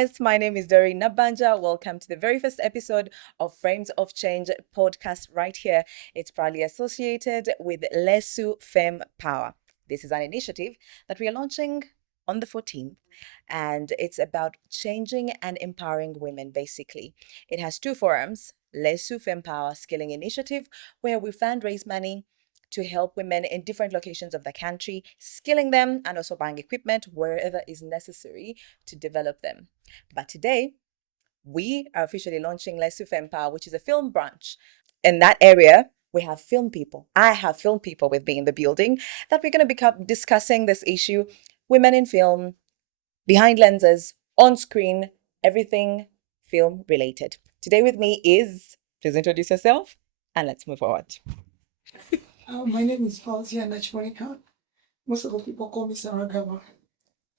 guys, my name is Doreen Nabbanja. Welcome to the very first episode of Frames of Change podcast right here. It's proudly associated with Leesu Fempower. This is an initiative that we are launching on the 14th, and it's about changing and empowering women, basically. It has two forums, Leesu Fempower Skilling Initiative, where we fundraise money to help women in different locations of the country, skilling them and also buying equipment wherever is necessary to develop them. But today, we are officially launching Leesu Fempower, which is a film branch. In that area, we have film people. I have film people with me in the building that we're going to be discussing this issue, women in film, behind lenses, on screen, everything film related. Today with me is, please introduce yourself and let's move forward. My name is Fauzia Nakiboneka. Most of the people call me Sarah Gaba.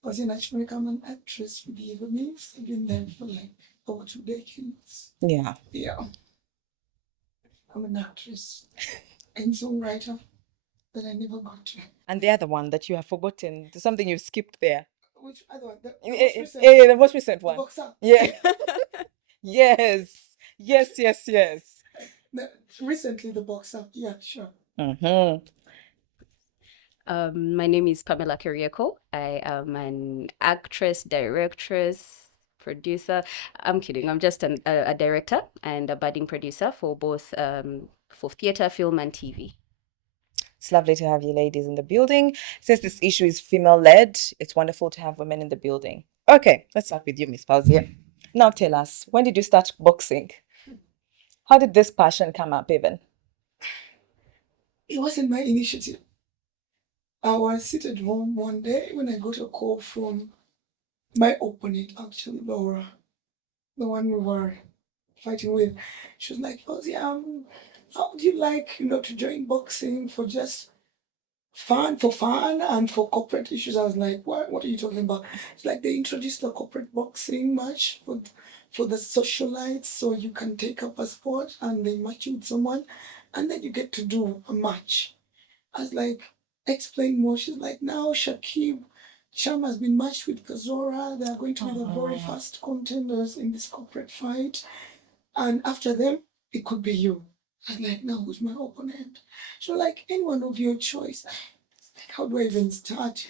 Fauzia Nakiboneka, I'm an actress with the Ebonies. I've been there for like over 2 decades. Yeah. I'm an actress and songwriter that I never got to. And the other one that you have forgotten, there's something you skipped there. Which other one? The most recent one. The boxer. Yeah. Yes. Recently, the boxer. Yeah, sure. Mm-hmm. My name is Pamela Keryeko. I am an actress, directress, producer. I'm kidding. I'm just a director and a budding producer for both for theater, film, and TV. It's lovely to have you ladies in the building. Since this issue is female-led, it's wonderful to have women in the building. Okay, let's start with you, Miss Fauzia. Now tell us, when did you start boxing? How did this passion come up even? It wasn't my initiative. I was sitting at home one day when I got a call from my opponent, actually, Laura, the one we were fighting with. She was like, Fauzia, how would you like, to join boxing for just fun and for corporate issues? I was like, what are you talking about? It's like they introduced the corporate boxing match for the socialites, so you can take up a sport and they match you with someone and then you get to do a match. I was like, explain more. She's like, now Shakib Sham has been matched with Kazora. They are going to be the very first contenders in this corporate fight. And after them, it could be you. I was like, now who's my opponent? She was like, anyone of your choice. Like, how do I even start?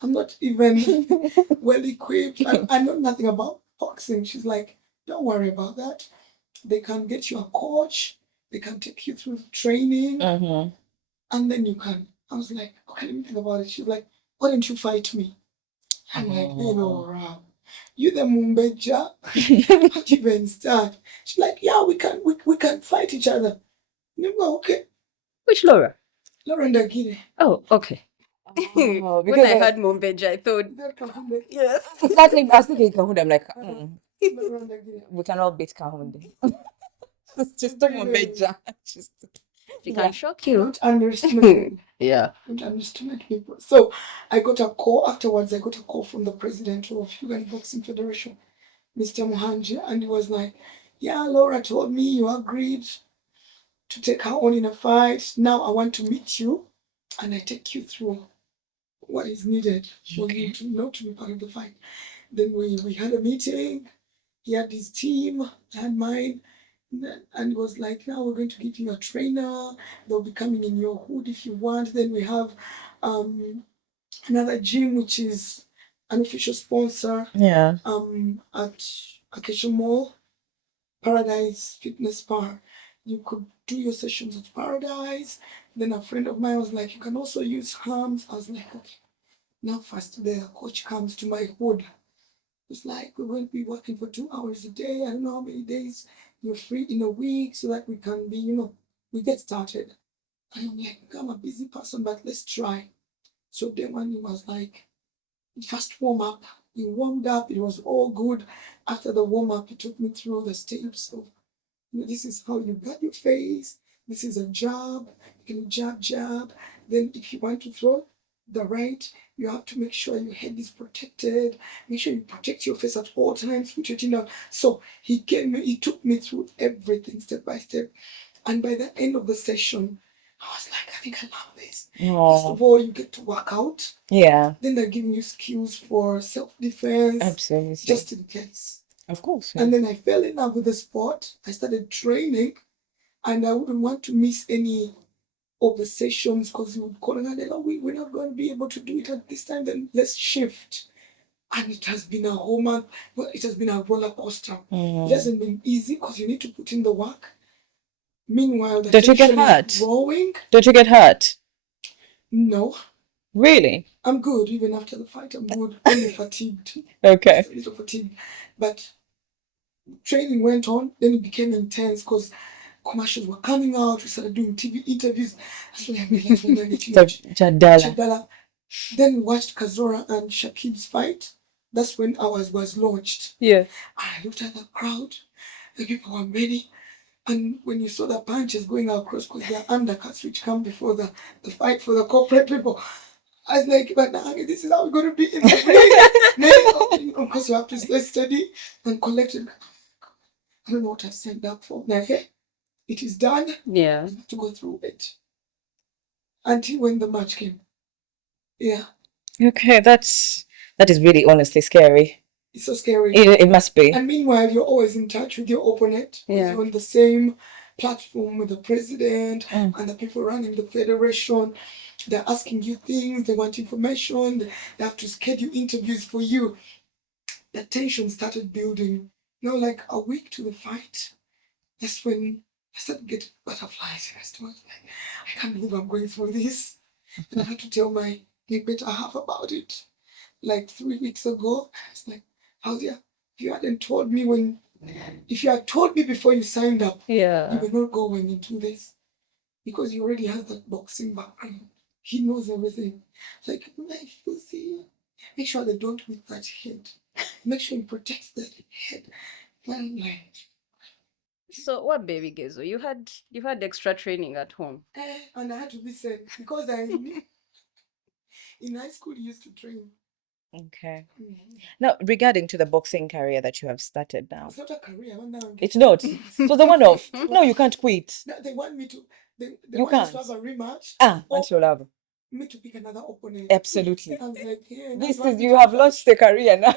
I'm not even well equipped. I know nothing about boxing. She's like, don't worry about that. They can get you a coach. They can take you through training. Mm-hmm. And then you can. I was like, okay, let me think about it. She's like, why don't you fight me? I'm like, you the Mumbeja? How do you even start? She's like, yeah, we can fight each other. And I'm like, okay. Which Laura? Laura Ndagire. Oh, okay. Oh, When I heard Mumbeja, I thought, yes. Exactly. I was thinking Kahunde. I'm like, Laura Ndagire. we can all beat Kahunde. It's just a Mumbeja. she can shock you. Don't underestimate. Yeah. Don't underestimate people. So I got a call afterwards. I got a call from the president of Ugandan Boxing Federation, Mr. Muhanje, and he was like, yeah, Laura told me you agreed to take her on in a fight. Now I want to meet you and I take you through what is needed for you to know to be part of the fight. Then we had a meeting. He had his team, I had mine. And it was like, now we're going to give you a trainer. They'll be coming in your hood if you want. Then we have another gym, which is an official sponsor. Yeah. At Acacia Mall, Paradise Fitness Bar. You could do your sessions at Paradise. Then a friend of mine was like, you can also use Hams. I was like, okay. Now first the coach comes to my hood. It's like, we're going to be working for 2 hours a day. I don't know how many days you're free in a week so that we can be, we get started. And I'm like, I'm a busy person, but let's try. So then when he was like, first warm up, he warmed up, it was all good. After the warm up, he took me through the steps of, this is how you guard your face. This is a jab. You can jab. Then if you want to throw the right, you have to make sure your head is protected. Make sure you protect your face at all times. Put your chin down. So he took me through everything step by step. And by the end of the session, I was like, I think I love this. Oh. First of all, you get to work out. Yeah. Then they're giving you skills for self-defense. Absolutely. Just in case. Of course. And then I fell in love with the sport. I started training, and I wouldn't want to miss any of the sessions because you would call and say, oh, we're not going to be able to do it at this time, then let's shift. And it has been a whole month. Well, it has been a roller coaster. It hasn't been easy because you need to put in the work. Meanwhile, the Don't you get tension hurt? is growing. Don't you get hurt? No. Really? I'm good. Even after the fight, I'm good. Only fatigued. Okay. Just a little fatigued. But training went on. Then it became intense because commercials were coming out. We started doing TV interviews. That's when I realized when I need to Chadala. Then we watched Kazora and Shakib's fight. That's when ours was launched. Yeah. I looked at the crowd. The people were many. And when you saw the punches going across, because they are undercuts which come before the fight for the corporate people, I was like, but now this is how we're going to be in the ring. Of course, you have to stay steady and collected. I don't know what I signed up for. Now, hey, it is done. Yeah. I have to go through it. Until when the match came. Yeah. Okay, that is really honestly scary. It's so scary. It must be. And meanwhile, you're always in touch with your opponent. Yeah. You're on the same platform with the president and the people running the federation. They're asking you things. They want information. They have to schedule interviews for you. The tension started building. Like a week to the fight, that's when I started getting butterflies in my stomach. Like, I can't believe I'm going through this. And I had to tell my better half about it. Like 3 weeks ago, I was like, Fauzia, if you had told me before you signed up, you were not going into this. Because he already has that boxing background. He knows everything. It's like, make sure they don't hit that head. Make sure you protect that head. And like, so what, baby Gezo? You had extra training at home. And I had to listen because in high school you used to train. Okay. Now, regarding to the boxing career that you have started now. It's not a career. It's not. So the one off. No, you can't quit. No, they want me to. They you want can't. us to have a rematch. Once you love. Me to pick another opponent. Absolutely. I was like, this is you have launched a career now.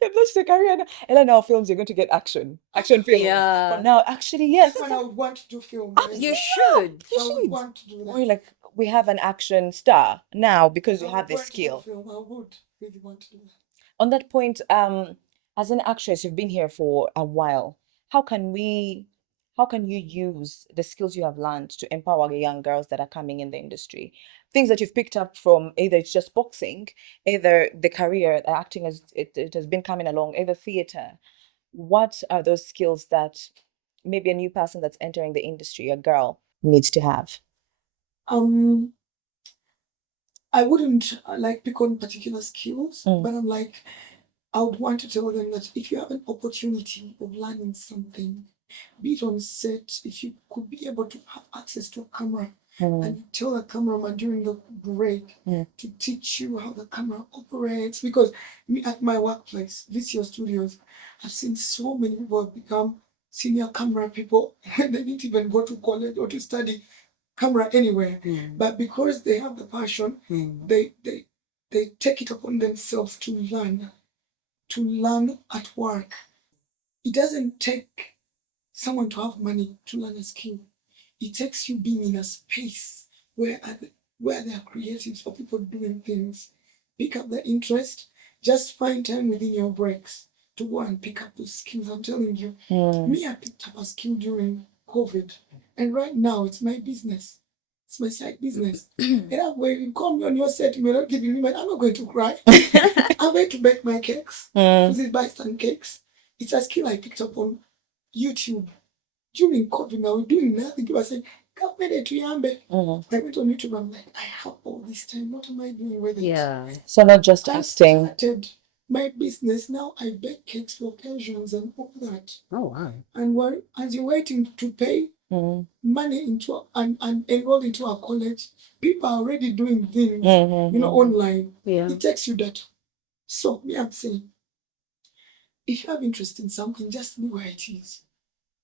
You've launched a career now. And then our films, you're going to get action films. Yeah. But now, actually, yes. That's when I would want to do film. You should. I would want to do that. Or like, we have an action star now because you have the skill. I would really want to do that. On that point, as an actress, you've been here for a while. How can you use the skills you have learned to empower young girls that are coming in the industry? Things that you've picked up from either it's just boxing, either the career, the acting it has been coming along, either theater. What are those skills that maybe a new person that's entering the industry, a girl, needs to have? I wouldn't pick on particular skills, but I would want to tell them that if you have an opportunity of learning something, be it on set, if you could be able to have access to a camera and you tell the cameraman during the break to teach you how the camera operates. Because me at my workplace, VCO Studios, I've seen so many people have become senior camera people when they didn't even go to college or to study camera anywhere. But because they have the passion, they take it upon themselves to learn at work. It doesn't take someone to have money to learn a skill. It takes you being in a space where there are creatives or people doing things. Pick up the interest. Just find time within your breaks to go and pick up those skills. I'm telling you, me, I picked up a skill during COVID. And right now, it's my business. It's my side business. And when you call me on your set, you're not giving me money. I'm not going to cry. I'm going to bake my cakes. Buy stand cakes. It's a skill I picked up on YouTube. During COVID, now we're doing nothing. People are saying, come to Yambe. I went on YouTube. I'm like, I have all this time. What am I doing with it? Yeah. So not just I acting. started my business. Now I bake cakes for occasions and all that. Oh, wow. And as you're waiting to pay money into and enroll into a college, people are already doing things, online. Yeah. It takes you that. So me, I'm saying, if you have interest in something, just know where it is.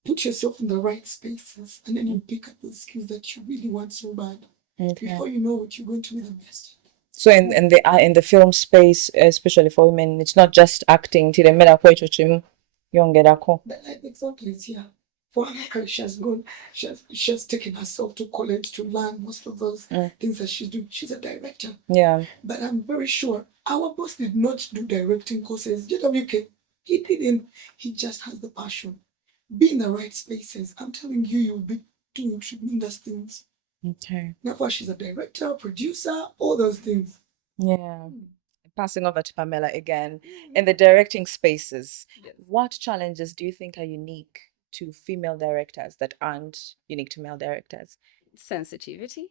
put yourself in the right spaces, and then you pick up those skills that you really want so bad. Okay. Before you know it, you're going to be the best. So in the film space, especially for women, it's not just acting. Tiremera kwecho chimu yongerako. But like example is here. For America, she has taken herself to college to learn most of those things that she's doing. She's a director. Yeah. But I'm very sure our boss did not do directing courses. JWK, he didn't. He just has the passion. Be in the right spaces. I'm telling you, you'll be doing tremendous things. Okay. Now, she's a director, producer, all those things. Yeah. Passing over to Pamela again. In the directing spaces, what challenges do you think are unique to female directors that aren't unique to male directors? Sensitivity.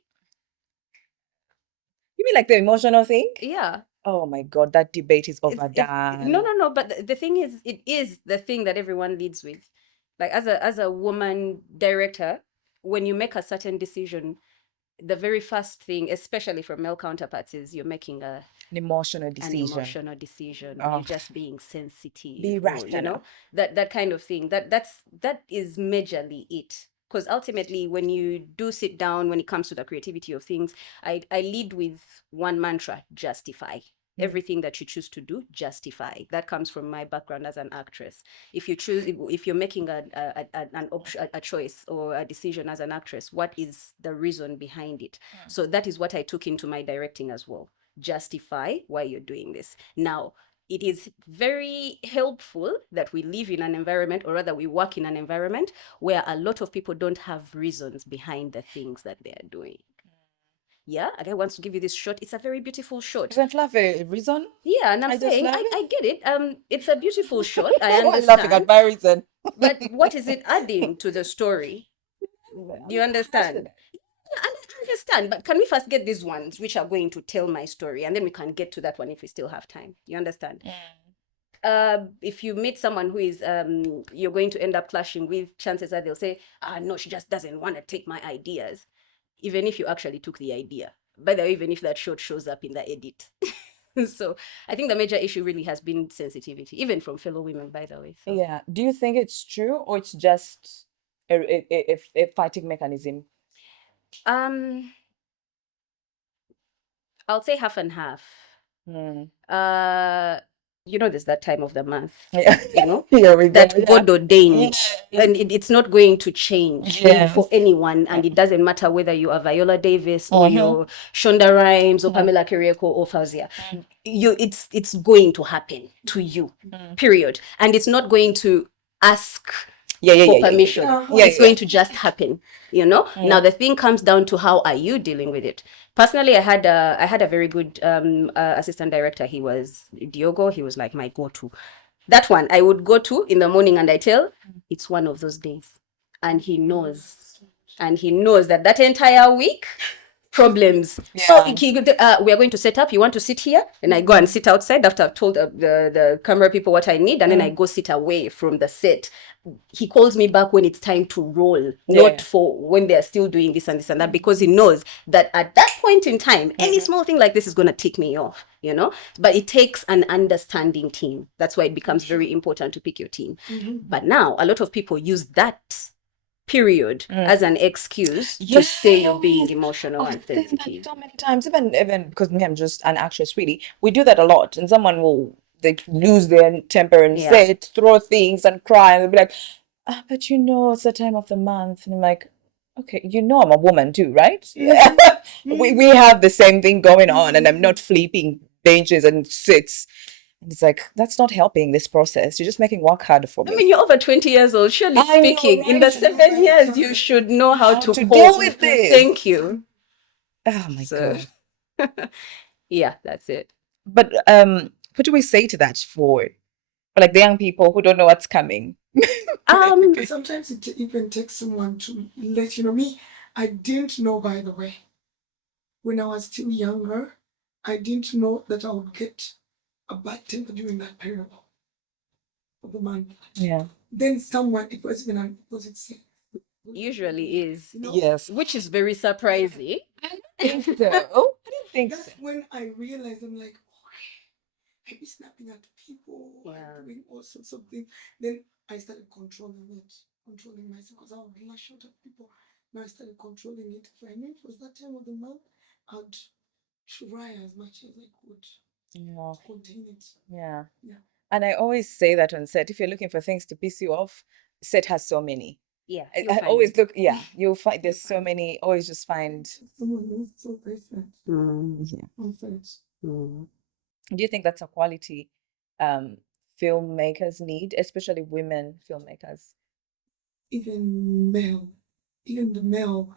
You mean like the emotional thing? Yeah. Oh my God, that debate is overdone. No. But the thing is, it is the thing that everyone leads with. Like as a woman director, when you make a certain decision, the very first thing, especially for male counterparts, is you're making an emotional decision. You're just being sensitive. Be rational. You know, that kind of thing. That is majorly it. Because ultimately, when you do sit down, when it comes to the creativity of things, I lead with one mantra: justify. Everything that you choose to do, justify. That comes from my background as an actress. If you're making a choice or a decision as an actress, what is the reason behind it? So that is what I took into my directing as well. Justify why you're doing this. Now, it is very helpful that we live in an environment, or rather we work in an environment where a lot of people don't have reasons behind the things that they are doing. Yeah, a guy wants to give you this shot. It's a very beautiful shot. Doesn't love a reason? Yeah, and I'm saying I get it. It's a beautiful shot. I understand. I'm laughing at my reason. But what is it adding to the story? You understand? I understand, but can we first get these ones which are going to tell my story, and then we can get to that one if we still have time. You understand? If you meet someone who is you're going to end up clashing with, chances are they'll say, no, she just doesn't want to take my ideas. Even if you actually took the idea. By the way, even if that shot shows up in the edit. So I think the major issue really has been sensitivity, even from fellow women, by the way. So. Yeah. Do you think it's true, or it's just a fighting mechanism? I'll say half and half. There's that time of the month, Yeah. Here we go, that God ordained, and it's not going to change for anyone, and it doesn't matter whether you are Viola Davis or you're Shonda Rhimes or Pamela Keryeko or Fauzia. It's going to happen to you, period, and it's not going to ask for permission. It's going to just happen, Now the thing comes down to how are you dealing with it. Personally, I had a very good assistant director. He was Diogo. He was like my go-to. That one I would go to in the morning, and I tell it's one of those days, and he knows that entire week problems. So we are going to set up. You want to sit here, and I go and sit outside after I've told the camera people what I need, and then I go sit away from the set. He calls me back when it's time to roll, not for when they're still doing this and this and that, because he knows that at that point in time, any small thing like this is going to tick me off, But it takes an understanding team. That's why it becomes very important to pick your team. But now a lot of people use that period as an excuse to say you're being emotional and sensitive. So many times, even because me, I'm just an actress, really. We do that a lot, and someone will lose their temper and say, throw things and cry, and they'll be like, but it's the time of the month, and I'm like, okay, I'm a woman too, right? Yeah. We have the same thing going on, and I'm not flipping benches and sits. And it's like, that's not helping this process. You're just making work harder for me. I mean, you're over 20 years old. Surely speaking, in the 7 years, you should know how to deal with this. Thank you. Oh my God. Yeah, that's it. But what do we say to that for like the young people who don't know what's coming? Sometimes it even takes someone to let you know. Me, I didn't know, by the way. When I was still younger, I didn't know that I would get a bad temper during that period of the month. Yeah. Then it was even an opposite scene. Usually is. Yes. Which is very surprising. I don't think so. I don't think That's when I realized, I'm like, I be snapping at people, doing all sorts of things. Then I started controlling it. controlling myself because I would lash out at people. Now I started controlling it. If I knew it was that time of the month, I'd try as much as I could to contain it. Yeah. Yeah. And I always say that on set, if you're looking for things to piss you off, set has so many. Yeah, I you'll find always it. look, you'll find there's so many, always just find. Someone who's so patient. Yeah. Unfair. Do you think that's a quality filmmakers need, especially women filmmakers? Even the male,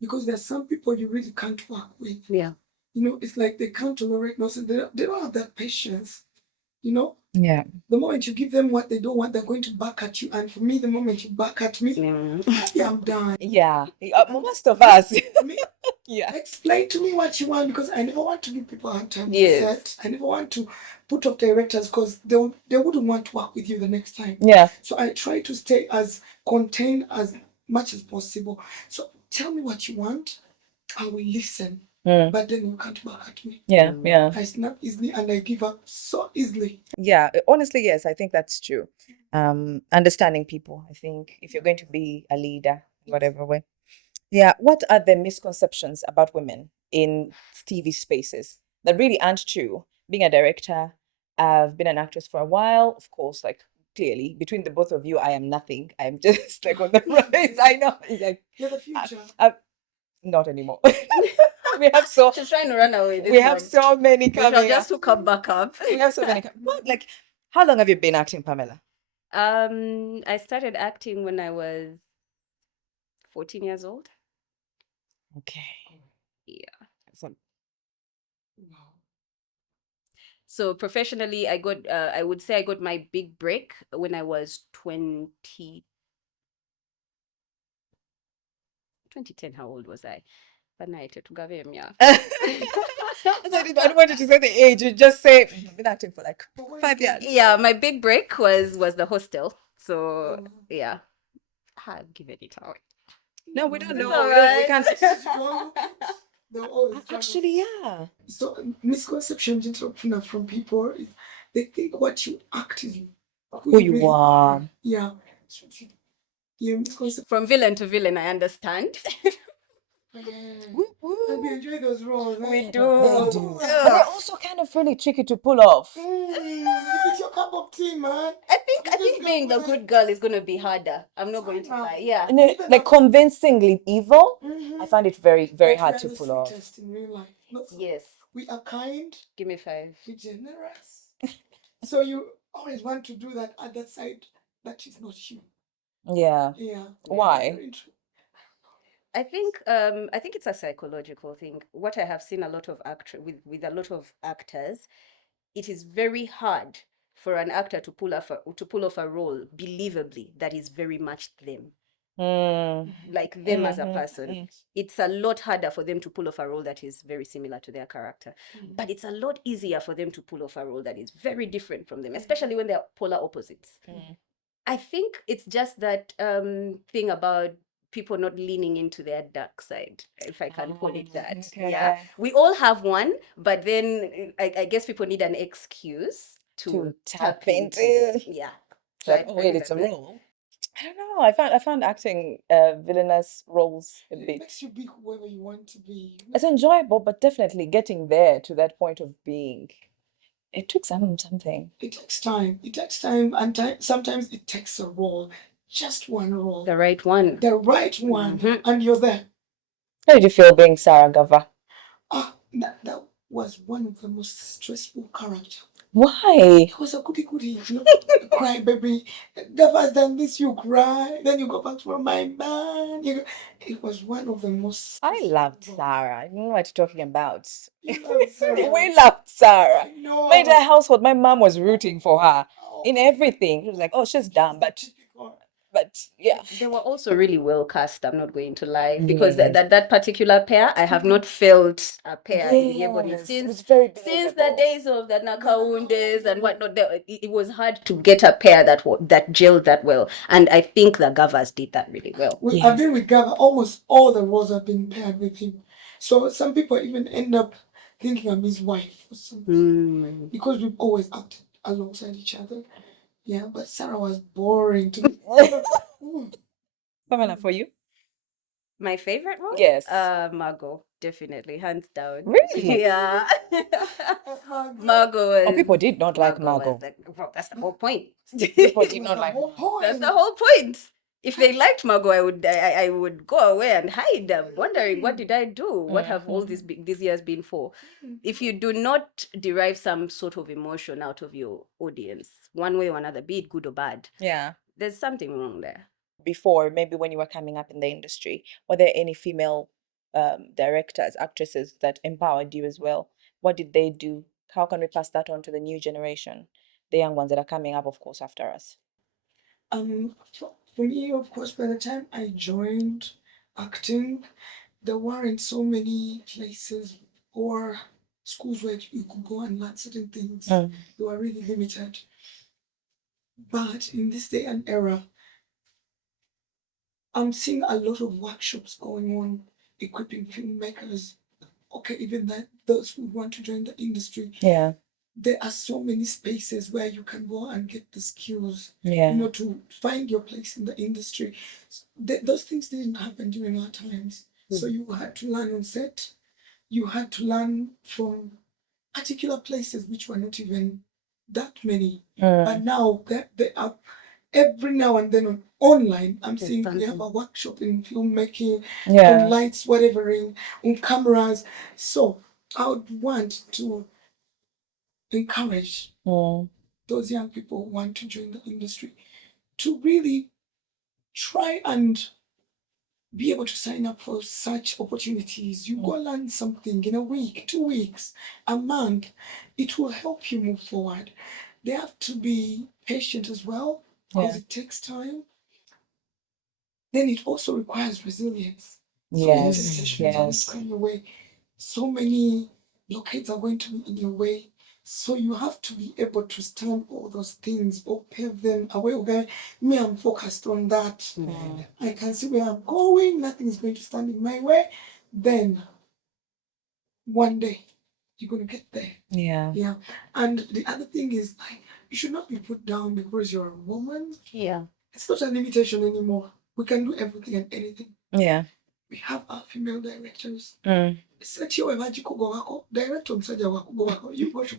because there's some people you really can't work with. Yeah. You know, it's like they can't tolerate nonsense. They don't have that patience. You know, Yeah. the moment you give them what they don't want, they're going to back at you. And for me, the moment you back at me, I'm done. Yeah. Most of us. Me, Yeah. explain to me what you want, because I never want to give people a hard time on Yes. set. I never want to put off directors because they wouldn't want to work with you the next time. Yeah. So I try to stay as contained as much as possible. So tell me what you want. I will listen. But then you can't back at me. Yeah. Yeah. I snap easily and I give up so easily. Yeah. Honestly, yes, I think that's true. Understanding people, I think, if you're going to be a leader, whatever way. Yeah. What are the misconceptions about women in TV spaces that really aren't true? Being a director, I've been an actress for a while, of course, like clearly between the both of you, I am nothing. I'm just like on the rise. I know. Like, You're the future. not anymore. We have She's trying to run away. we have so many coming. Just to come back up. We have so many. But like, how long have you been acting, Pamela? I started acting when I was 14 years old. Okay. Yeah. Wow. So professionally, I would say I got my big break when I was 2010. How old was I? I don't want you to say the age. You just say I've been acting for like 5 years. Yeah, my big break was the hostel. So yeah, I've given it out. No, we don't It's know. all We right. can't. They're always trying to- Actually, yeah. So misconceptions interruption from people is they think what you act is Who you are. Yeah. Yeah, misconception. From villain to villain, I understand. And we enjoy those roles. We do. Oh, They do. But they're also kind of really tricky to pull off. It's your cup of tea, man. I think being the good girl is going to be harder. I'm not going to lie. Yeah. And then, like convincingly evil, Mm-hmm. I find it very, very But hard we to are the pull off. sweetest in real life. Not so- Yes. We are kind, Give me 5. we're generous. So you always want to do that other side that is not you. Yeah. Yeah. Why? Very true. I think it's a psychological thing. What I have seen a lot of with a lot of actors, it is very hard for an actor to pull off a role believably that is very much them, like them as a person. It's a lot harder for them to pull off a role that is very similar to their character, but it's a lot easier for them to pull off a role that is very different from them, especially when they're polar opposites. I think it's just that thing about people not leaning into their dark side, if I can call it that. Okay. Yeah, we all have one, but then I guess people need an excuse to tap into into. it. Yeah. So Like, I oh think wait, it's a that's it. role. I don't know. I found acting villainous roles a It bit. makes you be whoever you want to be. It's enjoyable, but definitely getting there to that point of being. It took something. It takes time. It takes time, and sometimes it takes a role, just one role, The right one. the right one, and you're there. How did you feel being Sarah Gava? That was one of the most stressful characters. Why? It was a goody, cry baby. Gava's done this, you cry. Then you go back to my man. It was one of the most. I loved Sarah. I don't know what you're talking about. You loved Sarah. We loved Sarah. I know. My entire household, my mom was rooting for her in everything. She was like, oh, she's dumb, but yeah. They were also really well cast, I'm not going to lie, because that particular pair, I have not felt a pair in the Ebonies It since was very the believable. days of the Nakaundes and whatnot. It was hard to get a pair that gelled that well, and I think the Gavas did that really well. I've been with Gava. Almost all the roles have been paired with him. So some people even end up thinking I'm his wife or something, because we've always acted alongside each other. Yeah, but Sarah was boring to me. Pamela, for you? My favorite role? Yes. Margot, definitely, hands down. Really? Yeah. Margot. Margot was. Oh, people did not like was Margot. well, that's the whole point. People did not like whole Margot. That's the point. whole point. If they liked Margot, I would go away and hide. I'm wondering, what did I do? What have all these years been for? If you do not derive some sort of emotion out of your audience, one way or another, be it good or bad, Yeah. there's something wrong there. Before, maybe when you were coming up in the industry, were there any female directors, actresses that empowered you as well? What did they do? How can we pass that on to the new generation, the young ones that are coming up, of course, after us? For me, of course, by the time I joined acting, there weren't so many places or schools where you could go and learn certain things. They were really limited. But in this day and era, I'm seeing a lot of workshops going on, equipping filmmakers. Okay, even that those who want to join the industry. Yeah. There are so many spaces where you can go and get the skills, Yeah. to find your place in the industry. Those things didn't happen during our times. So you had to learn on set. You had to learn from particular places which were not even that many. But now they are every now and then online. I'm seeing they have a workshop in filmmaking, on lights, whatever, on cameras. So I would want to encourage those young people who want to join the industry to really try and be able to sign up for such opportunities. You go learn something in a week, 2 weeks, a month. It will help you move forward. They have to be patient as well because it takes time. Then it also requires resilience. So many limitations are going to come your way. So many blockades are going to be in your way. So you have to be able to stand all those things or pave them away. Okay, me, I'm focused on that. I can see where I'm going. Nothing is going to stand in my way. Then one day you're going to get there. Yeah. And the other thing is, you should not be put down because you're a woman. Yeah. It's not a limitation anymore. We can do everything and anything. Yeah. We have our female directors. Set your director you go to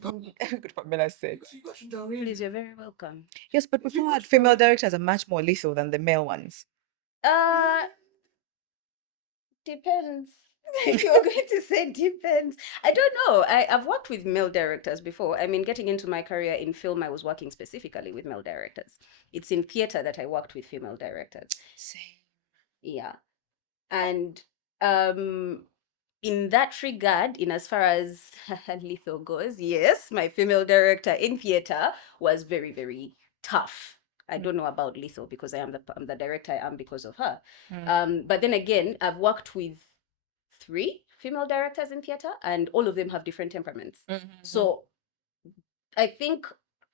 Pamela said. you go to Doreen. Please, you're very welcome. Yes, but we found out female directors are much more lethal than the male ones. Depends. If you're going to say depends, I don't know. I've worked with male directors before. I mean, getting into my career in film, I was working specifically with male directors. It's in theater that I worked with female directors. Same. Yeah. And in that regard, in as far as lethal goes, yes, my female director in theater was very, very tough. I don't know about lethal because I'm the director I am because of her. But then again, I've worked with 3 female directors in theater, and all of them have different temperaments. So I think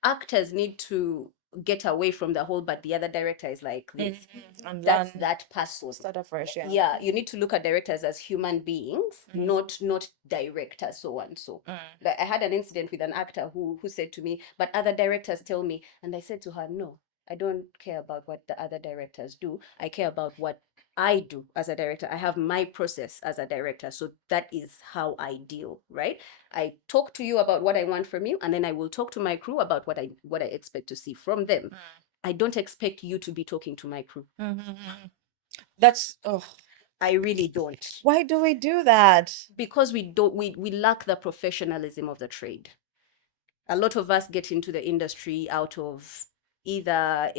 actors need to get away from the whole, but the other director is like this. And That's learn, that person. start afresh. Yeah, you need to look at directors as human beings, not directors, so and so. Like I had an incident with an actor who said to me, but other directors tell me, and I said to her, no, I don't care about what the other directors do. I care about what I do as a director. I have my process as a director. So that is how I deal, right? I talk to you about what I want from you, and then I will talk to my crew about what I expect to see from them. I don't expect you to be talking to my crew. That's I really don't. why do we do that? Because we lack the professionalism of the trade. A lot of us get into the industry out of either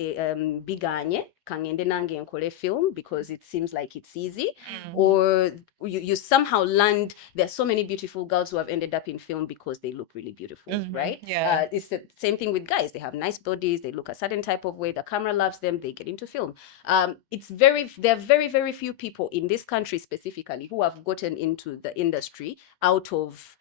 biganye kangende nange nkole film because it seems like it's easy, or you somehow land. There's so many beautiful girls who have ended up in film because they look really beautiful, right? Yeah. It's the same thing with guys. They have nice bodies, they look a certain type of way, the camera loves them, they get into film. There are very, very few people in this country specifically who have gotten into the industry out of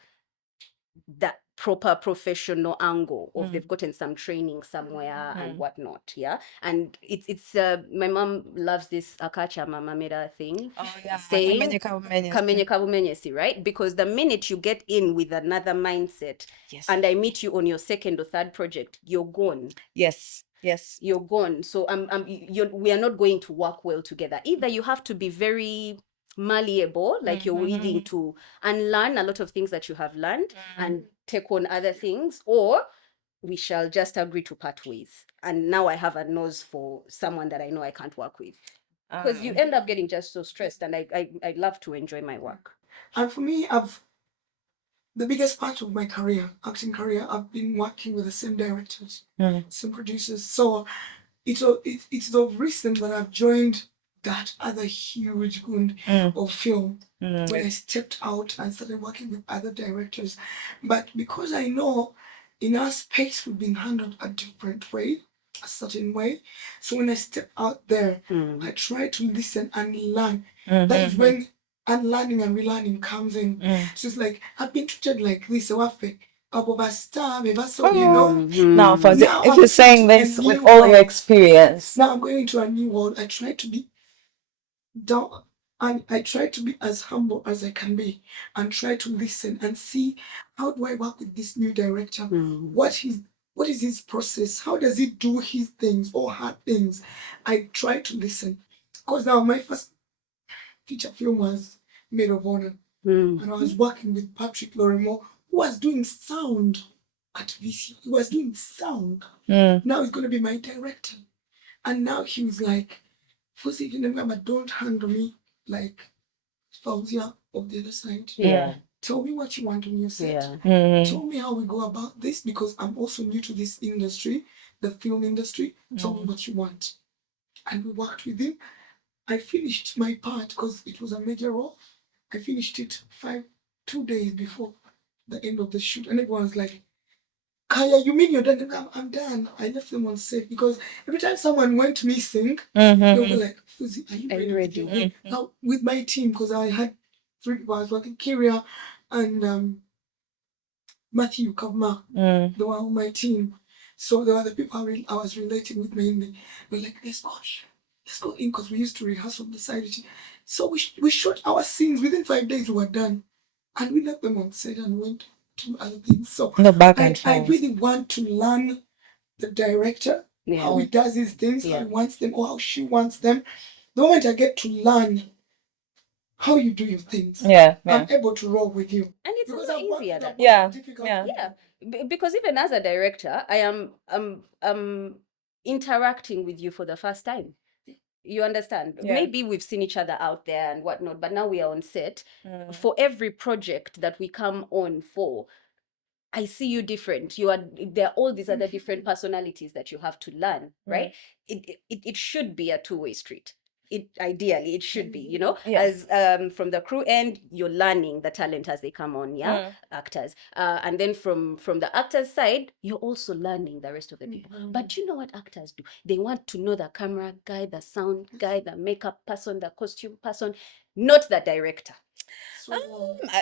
that proper professional angle of they've gotten some training somewhere and whatnot. Yeah. And it's my mom loves this akacha mamamera thing. Oh yeah. Saying Kamenye kabumenyesi, right? Because the minute you get in with another mindset, Yes. and I meet you on your second or third project, you're gone. Yes. Yes. you're gone. So we are not going to work well together. Either you have to be very malleable, like you're willing to unlearn a lot of things that you have learned and take on other things, or we shall just agree to part ways. And now I have a nose for someone that I know I can't work with. Because you end up getting just so stressed, and I love to enjoy my work. And for me, the biggest part of my career, acting career, I've been working with the same directors, same producers. So it's of recent that I've joined that other huge gund of film when I stepped out and started working with other directors. But because I know in our space we've been handled a different way, a certain way. So when I step out there, I try to listen and learn. That is when unlearning and relearning comes in. So it's like, I've been treated like this, so you know. Now, Fauzia, Now if I'm you're saying into a this with new all your world. experience, Now I'm going into a new world. I try to be down and I try to be as humble as I can be and try to listen and see, how do I work with this new director? What is his process? How does he do his things or her things? I try to listen. Because now my first feature film was Maid of Honor. And I was working with Patrick Lorimo, who was doing sound at VC. He was doing sound. Now he's going to be my director. And now he was like, Fauzia, if you never, don't handle me like Fauzia of the other side. Yeah. Tell me what you want on your set. Yeah. Tell me how we go about this, because I'm also new to this industry, the film industry. Tell me what you want. And we worked with him. I finished my part because it was a major role. I finished it 2 days before the end of the shoot. And everyone was like, Kaya, you mean you're done? I'm done. I left them on set because every time someone went missing, they were like, Fauzia, are you ready? Now, with my team, because I had 3 people, I was working, Kyria and Matthew Kavma, they were on my team. So there were the people I was relating with mainly. They were like, let's go in, because we used to rehearse on the side. So we shot our scenes within 5 days. We were done, and we left them on set and went to other things. So no back and I forth. really want to learn the director, how he does his things, how he wants them, or how she wants them. The moment I get to learn how you do your things, I'm able to roll with you. And it's Because also I've worked easier with that the Yeah. most difficult Yeah. people. Yeah, because even as a director, I am interacting with you for the first time. You understand? Yeah. Maybe we've seen each other out there and whatnot, but now we are on set. For every project that we come on for, I see you different. There are all these other different personalities that you have to learn, right? It should be a two-way street. Ideally it should be, as from the crew end, you're learning the talent as they come on, actors, and then from the actors side, you're also learning the rest of the people. But you know what actors do? They want to know the camera guy, the sound guy, the makeup person, the costume person, not the director.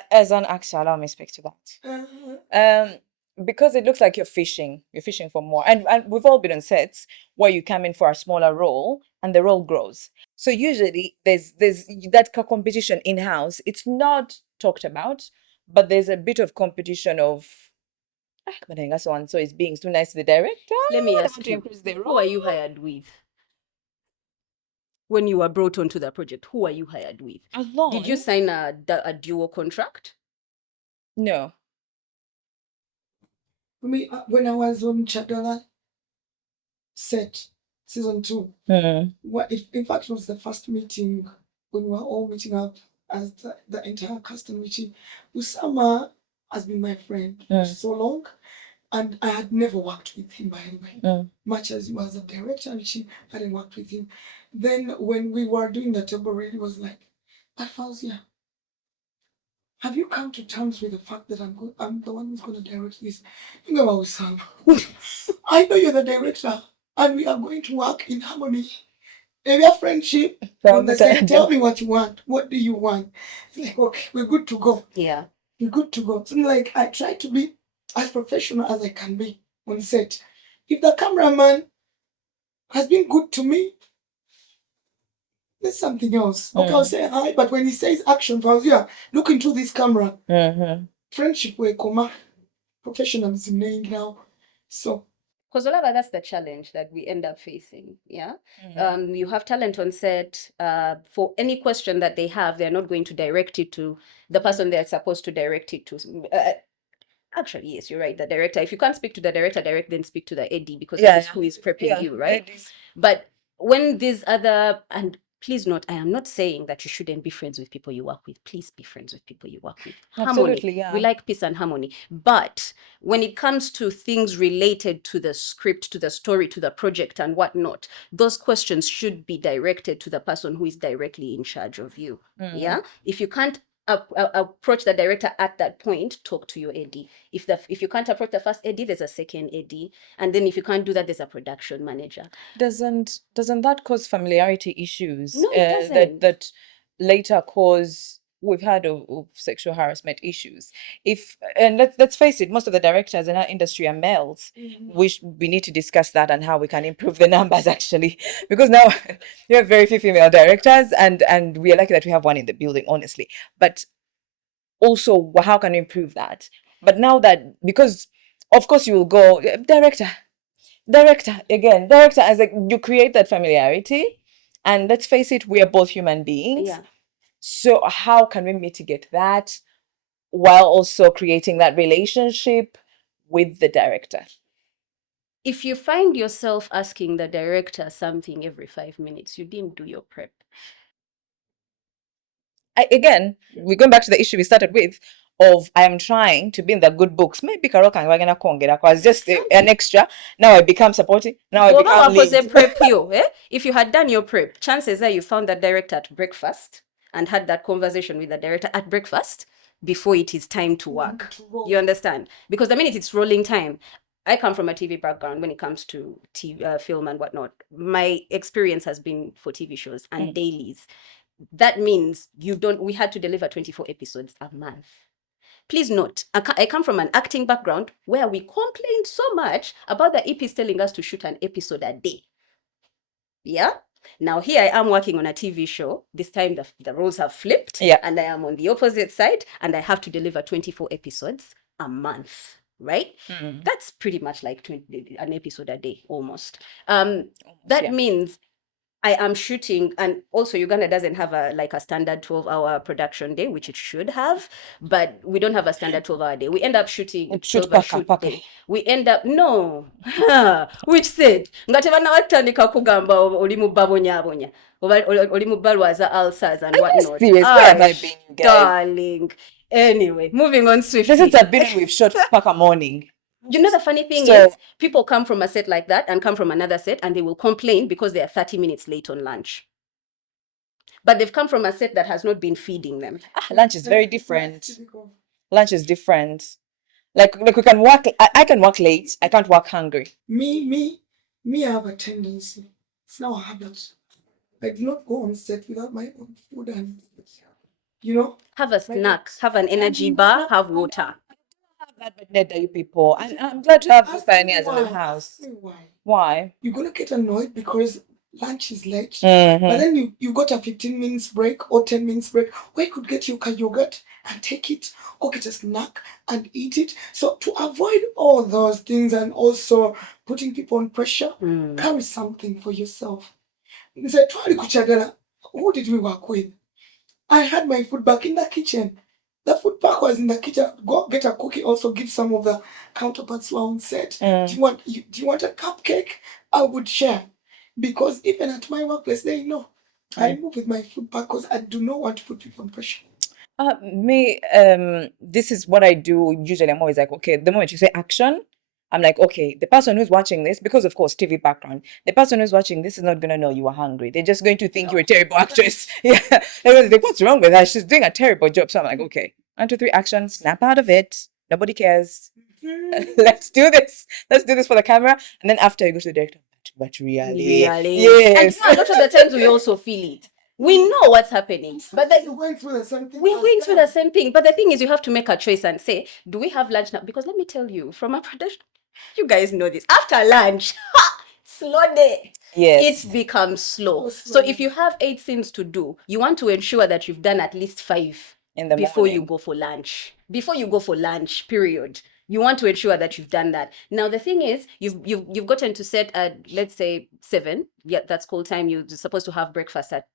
As an actor, allow me to speak to that. Because it looks like you're fishing for more, and we've all been on sets where you come in for a smaller role and the role grows. So usually there's that competition in house. It's not talked about, but there's a bit of competition of so and so is being too nice to the director. Let me I ask want to you, increase the who role. are you hired with? When you were brought onto the project, who are you hired with? Alone? Did you sign a duo contract? No. For me, when I was on Chadala set, season 2, in fact, it was the first meeting when we were all meeting up as the entire cast and meeting. Usama has been my friend for so long, and I had never worked with him, by the way. Much as he was a director, I hadn't worked with him. Then when we were doing the table read, it was like, Fauzia, have you come to terms with the fact that I'm the one who's going to direct this? I know you're the director, and we are going to work in harmony. Maybe a friendship. On the same, tell me what you want. What do you want? It's like, okay, we're good to go. Yeah. We're good to go. So like, I try to be as professional as I can be on set. If the cameraman has been good to me, there's something else. Okay, I'll say hi, but when he says action, Fauzia, look into this camera. Friendship, we come. Professionalism now. So Because Olava, that's the challenge that we end up facing. Yeah. You have talent on set. For any question that they have, they're not going to direct it to the person they're supposed to direct it to. Actually, yes, you're right. The director. If you can't speak to the director, then speak to the AD, because that is who is prepping you, right? But when these other, and please note, I am not saying that you shouldn't be friends with people you work with. Please be friends with people you work with. Absolutely, Harmony. yeah. We like peace and harmony. But when it comes to things related to the script, to the story, to the project and whatnot, those questions should be directed to the person who is directly in charge of you. Yeah. If you can't approach the director at that point, talk to your AD. If you can't approach the first AD, there's a second AD, and then if you can't do that, there's a production manager. Doesn't that cause familiarity issues? No, it doesn't. That later cause, we've heard of sexual harassment issues. And let's face it, most of the directors in our industry are males. We need to discuss that and how we can improve the numbers, actually, because now we have very few female directors, and we are lucky that we have one in the building, honestly. But also, how can we improve that? But now that, because of course you will go director again, as like, you create that familiarity, and let's face it, we are both human beings. Yeah. So how can we mitigate that while also creating that relationship with the director? If you find yourself asking the director something every 5 minutes, you didn't do your prep. We're going back to the issue we started with, of I am trying to be in the good books. Maybe Carol can work in a kongera because just an extra. Now I become supporting. Now I become lead. Prep you, eh? If you had done your prep, chances are you found that director at breakfast and had that conversation with the director at breakfast before it is time to work. You understand? Because the minute it's rolling time, I come from a TV background when it comes to TV, film and whatnot. My experience has been for TV shows and dailies. That means we had to deliver 24 episodes a month. Please note, I come from an acting background where we complained so much about the EPs telling us to shoot an episode a day. Yeah? Now here I am working on a TV show. This time the roles have flipped. Yeah. And I am on the opposite side, and I have to deliver 24 episodes a month. Right? That's pretty much like an episode a day, almost. That means I am shooting, and also Uganda doesn't have a standard 12-hour production day, which it should have, but we don't have a standard 12-hour day. We end up shooting 12-hour day. We end up which said ngatebana watandika kugamba oli mu babonyabonya oli mu balwaza ulcers and whatnot. Where have I been, you guys? Darling. Anyway, moving on swiftly. This is a bit we've shot paka morning. You know, the funny thing is, people come from a set like that and come from another set, and they will complain because they are 30 minutes late on lunch. But they've come from a set that has not been feeding them. Lunch is very different. Lunch is different. Like we can work. I can work late. I can't work hungry. Me, I have a tendency. It's now a habit. I do not go on set without my own food, and have a snack, have an energy bar, have water. That you people. I'm glad to have these pioneers in the house. Why? You're gonna get annoyed because lunch is late, but then you got a 15 minutes break or 10 minutes break where you could get your yogurt and take it, or get a snack and eat it. So to avoid all those things and also putting people on pressure, carry something for yourself. Who did we work with? I had my food back in the kitchen. The food pack was in the kitchen. Go get a cookie. Also give some of the counterparts who are on set. Do you want a cupcake? I would share, because even at my workplace, they know I move with my food pack because I do not want to put people on pressure. This is what I do usually. I'm always like, okay, the moment you say action, I'm like, okay, the person who's watching this, because of course TV background, the person who's watching this is not gonna know you are hungry. They're just going to think you're a terrible actress. Yeah, they're like, what's wrong with her? She's doing a terrible job. So I'm like, okay, 1, 2, 3, action, snap out of it. Nobody cares. Let's do this. Let's do this for the camera. And then after you go to the director, but really, yes. And a lot of the times we also feel it. We know what's happening, but you're going through the same thing. We're going through the same thing. But the thing is, you have to make a choice and say, do we have lunch now? Because let me tell you, from a production, you guys know this. After lunch, slow day. Yes. It becomes slow. So if you have 8 scenes to do, you want to ensure that you've done at least 5 in the before morning. you go for lunch. Before you go for lunch, period. You want to ensure that you've done that. Now the thing is, you've gotten to set at, let's say, 7. Yeah, that's call time. You're supposed to have breakfast at,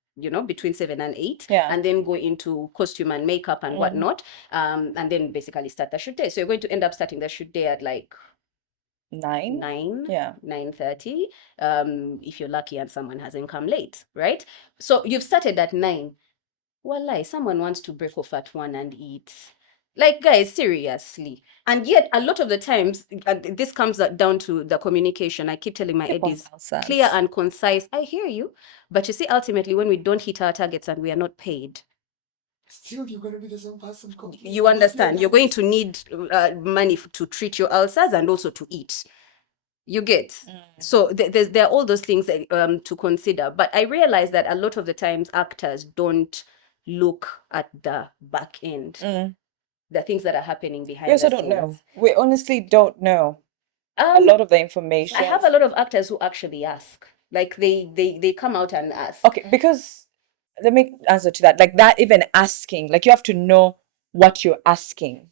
between 7 and 8, Yeah. and then go into costume and makeup and whatnot, and then basically start the shoot day. So you're going to end up starting the shoot day at like 9. Yeah. 9:30, if you're lucky and someone hasn't come late, right? So you've started at 9. Wallahi, someone wants to break off at 1 and eat. Like, guys, seriously. And yet, a lot of the times, this comes down to the communication. I keep telling my Keep on eddies, Elsas. clear and concise. I hear you. But you see, ultimately, when we don't hit our targets and we are not paid, Still, you're going to be the same person. complaining you about understand, your you're going life. to need money to treat your ulcers and also to eat. You get? So there are all those things to consider. But I realize that a lot of the times actors don't look at the back end, the things that are happening behind We also the don't scenes. know. We honestly don't know a lot of the information. I have a lot of actors who actually ask. Like they come out and ask. Okay, because let me answer to that. Like that, even asking, like you have to know what you're asking.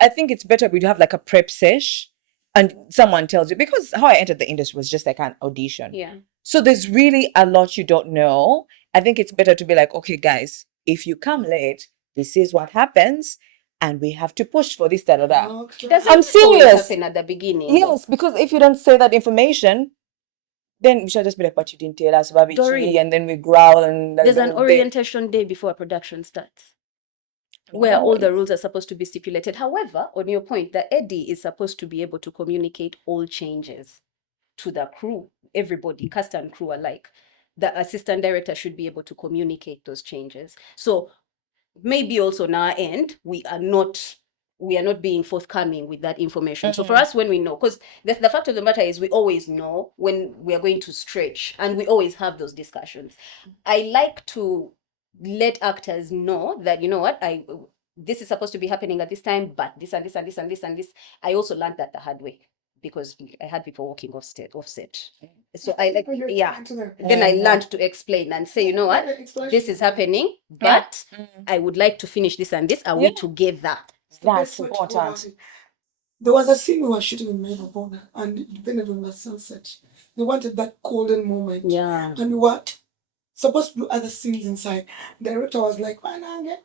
I think it's better if we have like a prep sesh and someone tells you, because how I entered the industry was just like an audition. Yeah. So there's really a lot you don't know. I think it's better to be like, okay, guys, if you come late, this is what happens, and we have to push for this, da da da. Okay. Doesn't I'm always serious. happen at the beginning. though. Yes, because if you don't say that information, then we should just be like, but you didn't tell us, Babichi, Doreen, and then we growl and like There's the an whole day. orientation day before a production starts, where all the rules are supposed to be stipulated. However, on your point, the Eddie is supposed to be able to communicate all changes to the crew, everybody, cast and crew alike. The assistant director should be able to communicate those changes. So maybe also on our end, we are not being forthcoming with that information. So for us, when we know, because the fact of the matter is we always know when we are going to stretch, and we always have those discussions. I like to let actors know that, you know what, this is supposed to be happening at this time, but this and this and this and this and this. I also learned that the hard way, because I had people working offset. So I like, Oh, you're yeah. explaining to them. Then I learned to explain and say, you know what, this is happening, but I would like to finish this and this. Are we Yeah. together? That's Best way to go about important. it. There was a scene we were shooting in Medal of Honor, and it depended on the sunset. They wanted that golden moment. Yeah. And we were supposed to do other scenes inside. The director was like, Manange,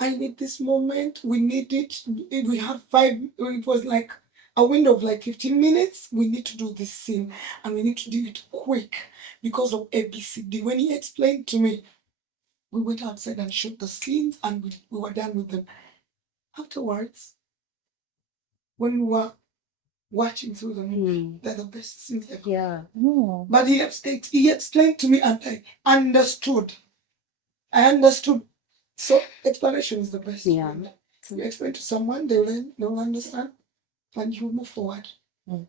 I need this moment. We need it. We have 5, it was like a window of like 15 minutes. We need to do this scene, and we need to do it quick because of ABCD. When he explained to me, we went outside and shot the scenes, and we were done with them. Afterwards, when we were watching through the movie, they're the best scenes ever. Yeah. But he explained to me, and I understood. So explanation is the best. Yeah. You explain to someone, they'll understand, and you move forward.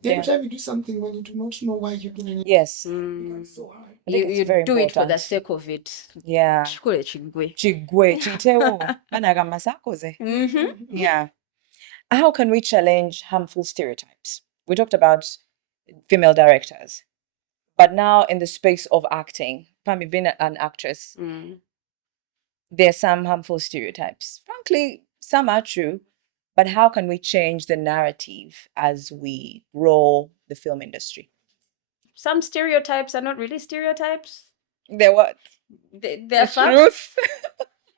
Yeah. Every time you do something when you do not know why you're doing it, Yes. it's so hard. I think You it's very do it for the important. sake of it. Yeah. Chikule chigwe. Chigwe, chitewo, banagamba sakoze. Mhm. Yeah. How can we challenge harmful stereotypes? We talked about female directors, but now in the space of acting, Pammy being an actress, there are some harmful stereotypes. Frankly, some are true, but how can we change the narrative as we grow the film industry? Some stereotypes are not really stereotypes. They're what? They're facts.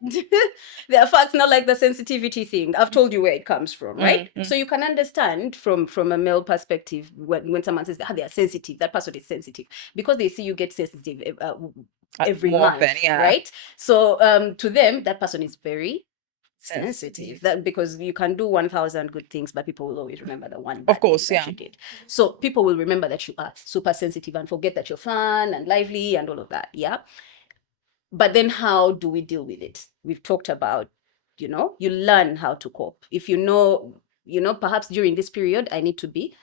There are facts, not like the sensitivity thing. I've told you where it comes from, right? So you can understand from a male perspective when someone says that they are sensitive, that person is sensitive, because they see you get sensitive every More month, often, yeah. right? So to them, that person is very sensitive. That because you can do 1,000 good things, but people will always remember the one bad course, thing that yeah. you did. So people will remember that you are super sensitive and forget that you're fun and lively and all of that. Yeah. But then how do we deal with it? We've talked about, you learn how to cope. If you know, perhaps during this period, I need to be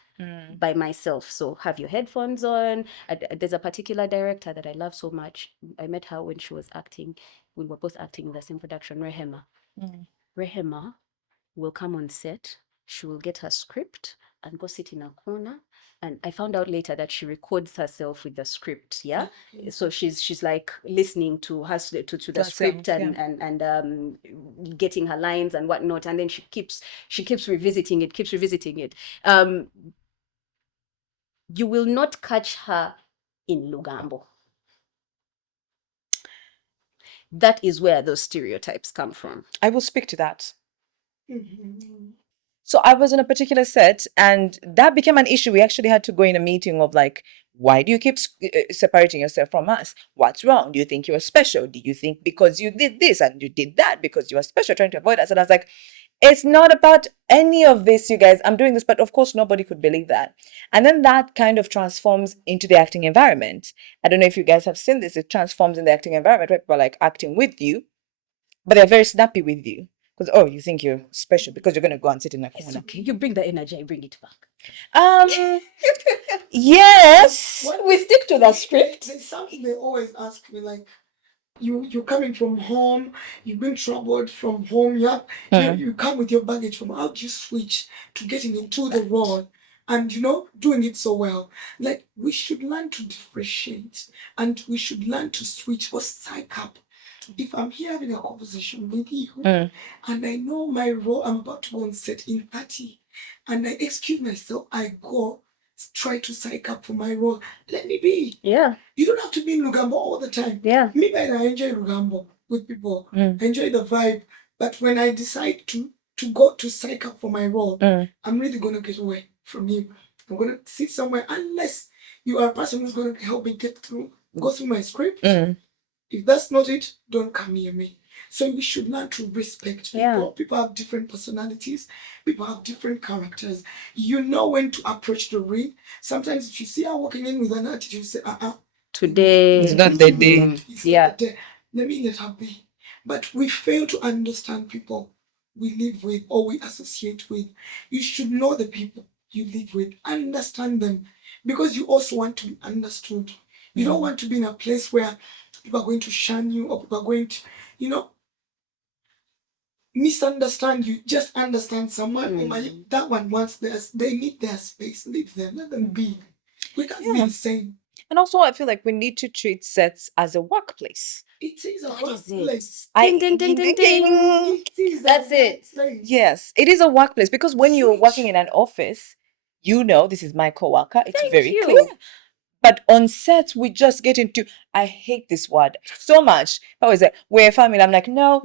by myself. So have your headphones on. There's a particular director that I love so much. I met her when she was acting. We were both acting in the same production, Rehema. Rehema will come on set. She will get her script and go sit in a corner. And I found out later that she records herself with the script. Yeah. So she's like listening to her to the herself, script and getting her lines and whatnot. And then she keeps revisiting it. You will not catch her in Lugambo. That is where those stereotypes come from. I will speak to that. Mhm. So I was on a particular set, and that became an issue. We actually had to go in a meeting of like, why do you keep separating yourself from us? What's wrong? Do you think you're special? Do you think because you did this and you did that because you are special, trying to avoid us? And I was like, it's not about any of this, you guys. I'm doing this, but of course nobody could believe that. And then that kind of transforms into the acting environment. I don't know if you guys have seen this. It transforms in the acting environment where people are like acting with you, but they're very snappy with you. Because, oh, you think you're special because you're going to go and sit in a corner. It's okay. You bring the energy, I bring it back. Yes. We stick to the script. There's something they always ask me, like, you're coming from home, you've been troubled from home, you come with your baggage from how do you switch to getting into the role and doing it so well. Like, we should learn to differentiate and we should learn to switch or psych up. If I'm here having a conversation with you and I know my role, I'm about to go on set in 30 and I excuse myself, I go try to psych up for my role. Let me be. Yeah. You don't have to be in Lugambo all the time. Yeah. Me, I enjoy Lugambo with people. I enjoy the vibe. But when I decide to go to psych up for my role, I'm really going to get away from you. I'm going to sit somewhere unless you are a person who's going to help me go through my script. If that's not it, don't come near me. So we should learn to respect people. Yeah. People have different personalities. People have different characters. You know when to approach Doreen. Sometimes if you see her walking in with an attitude, you say, today It's not the day. Yeah. Let me let her be. But we fail to understand people we live with or we associate with. You should know the people you live with. Understand them. Because you also want to be understood. You don't want to be in a place where people are going to shun you or people are going to, misunderstand you. Just understand someone. That one wants they need their space. Leave them. Let them be. We can't be the same. And also, I feel like we need to treat sets as a workplace. It is a What is workplace. it? Ding, ding, ding, ding, ding. It is That's a it. workplace. Yes, it is a workplace because when you're Switch. working in an office, this is my coworker. It's Thank very you. clear. But on set, we just get into, I hate this word so much. I always say, we're a family. I'm like, no.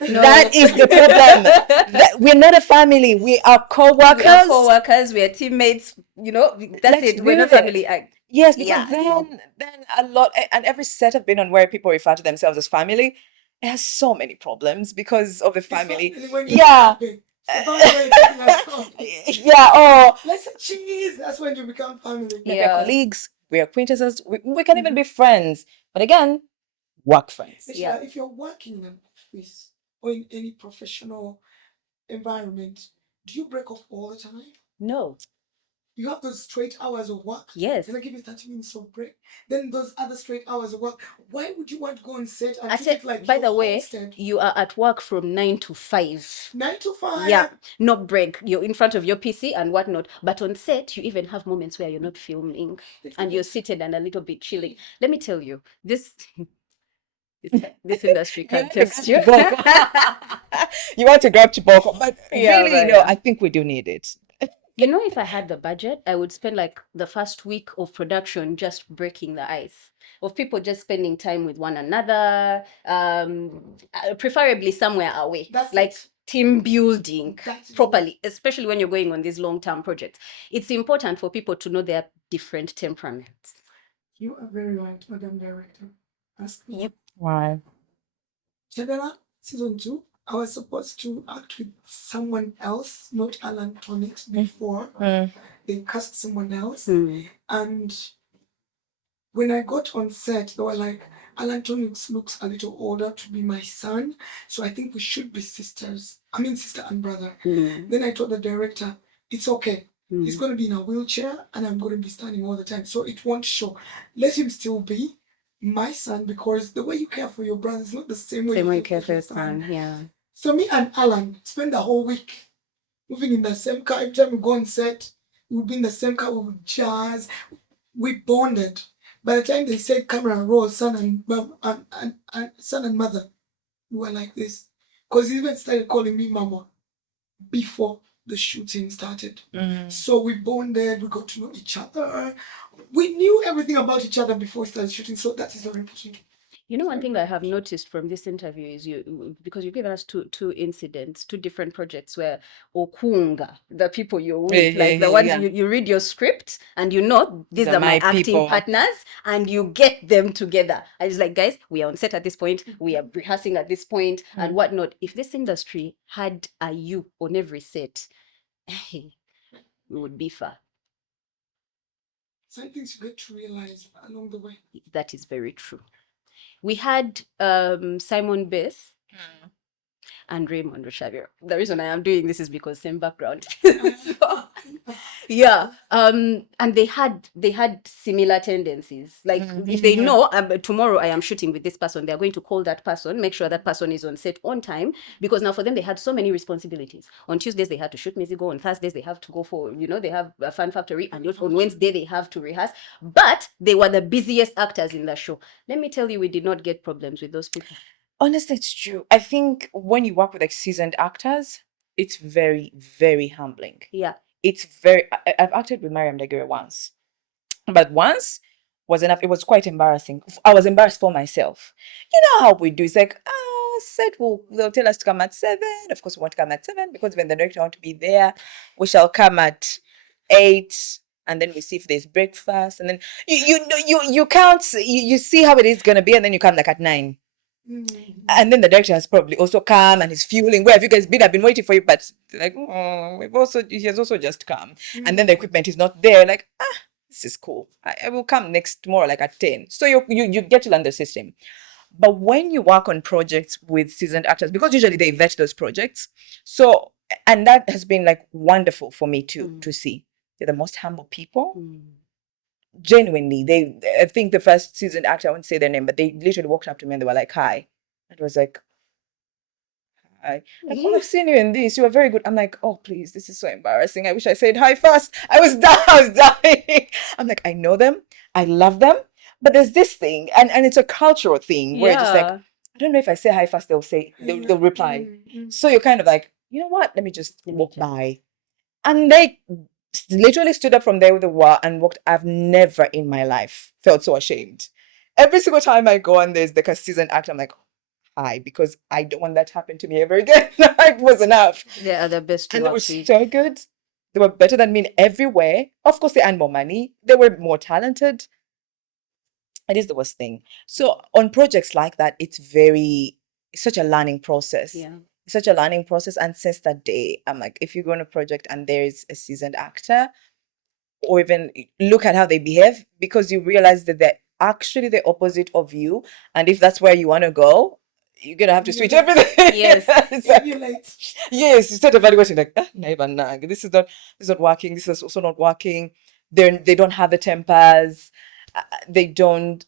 That is the problem. We're not a family. We are co-workers. We are co-workers. We are teammates. That's it. We're not family. Yes, because Yeah. then a lot, and every set I've been on where people refer to themselves as family, it has so many problems because of the family. Yeah. Yeah. Oh, Let's say cheese. That's when you become family. we're colleagues, we're acquaintances, we can even be friends. But again, work friends. Yeah. If you're working in an office or in any professional environment, do you break off all the time? No. You have those straight hours of work. Yes. Then I give you 30 minutes of break. Then those other straight hours of work. Why would you want to go on set and treat it like by you're the way, hosted? you are at work from 9 to 5. 9 to 5. Yeah, no break. You're in front of your PC and whatnot. But on set, you even have moments where you're not filming and you're seated and a little bit chilling. Let me tell you, this industry can test you. You want to grab Chiboko, but Yeah, really, right. I think we do need it. If I had the budget, I would spend like the first week of production just breaking the ice of people just spending time with one another, preferably somewhere away. That's like it. team building That's it. properly, especially when you're going on these long-term projects. It's important for people to know their different temperaments. You are very right, Madam Director. Ask me. Yep. Why? Chedela, season 2, I was supposed to act with someone else, not Alan Tonics, before. They cast someone else. And when I got on set, they were like, Alan Tonics looks a little older to be my son, so I think we should be sisters. I mean, sister and brother. Then I told the director, it's okay. He's going to be in a wheelchair and I'm going to be standing all the time, so it won't show. Let him still be my son, because the way you care for your brother is not the same way you care for your son. Yeah. So me and Alan spend the whole week moving in the same car. Every time we go on set, We would be in the same car, we would jazz. We bonded. By the time they said camera roll, son and mom and son and mother, we were like this. Because he even started calling me mama before the shooting started. So we bonded, we got to know each other. We knew everything about each other before we started shooting, so that is very important. You know, one thing I have noticed from this interview is because you've given us two incidents, two different projects where Okunga, the people you're with, like the ones you read your script and you know these are my acting people. partners, and you get them together. I was like, guys, we are on set at this point, we are rehearsing at this point, and whatnot. If this industry had a you on every set, we would be far. Some things you get to realize along the way. That is very true. We had Simon Beth and Raymond Rushaviro. The reason I am doing this is because same background. So, yeah. And they had similar tendencies. Like if they know tomorrow I am shooting with this person, they are going to call that person, make sure that person is on set on time, because now for them they had so many responsibilities. On Tuesdays they had to shoot music, on Thursdays they have to go for, they have a fan factory, and on Wednesday they have to rehearse. But they were the busiest actors in the show. Let me tell you, we did not get problems with those people. Honestly, it's true. I think when you work with like seasoned actors, it's very, very humbling. Yeah. It's very. I've acted with Mariam Dagere once, but once was enough. It was quite embarrassing. I was embarrassed for myself. You know how we do. It's like, set they'll tell us to come at 7. Of course, we want to come at 7 because when the director want to be there, we shall come at 8. And then we see if there's breakfast, and then you count. You see how it is gonna be, and then you come like at 9. And then the director has probably also come and is fueling. Where have you guys been? I've been waiting for you, but like, he has also just come. And then the equipment is not there. Like, this is cool. I will come tomorrow, like at 10. So you get to learn the system. But when you work on projects with seasoned actors, because usually they vet those projects, so and that has been like wonderful for me to see. They're the most humble people. Genuinely, I think the first seasoned actor, I won't say their name, but they literally walked up to me and they were like, hi. It was like, hi. Like, I've seen you in this. You were very good. I'm like, oh, please, this is so embarrassing. I wish I said hi first. I was dying. I'm like, I know them. I love them. But there's this thing, and it's a cultural thing where it's just like, I don't know if I say hi first, they'll reply. So you're kind of like, you know what? Let me just walk by. And they literally stood up from there with a wah and walked. I've never in my life felt so ashamed. Every single time I go and there's like a seasoned actor, I'm like, hi, because I don't want that to happen to me ever again. It was enough. They are the best. And they were so good. They were better than me in every way. Of course, they earned more money. They were more talented. It is the worst thing. So on projects like that, it's such a learning process. Yeah. Such a learning process. And since that day, I'm like, if you go on a project and there's a seasoned actor, or even look at how they behave, because you realize that they're actually the opposite of you. And if that's where you want to go, you're going to have to switch everything. Yes. Yes, you start evaluating like, this is not working. This is also not working. They don't have the tempers. They don't.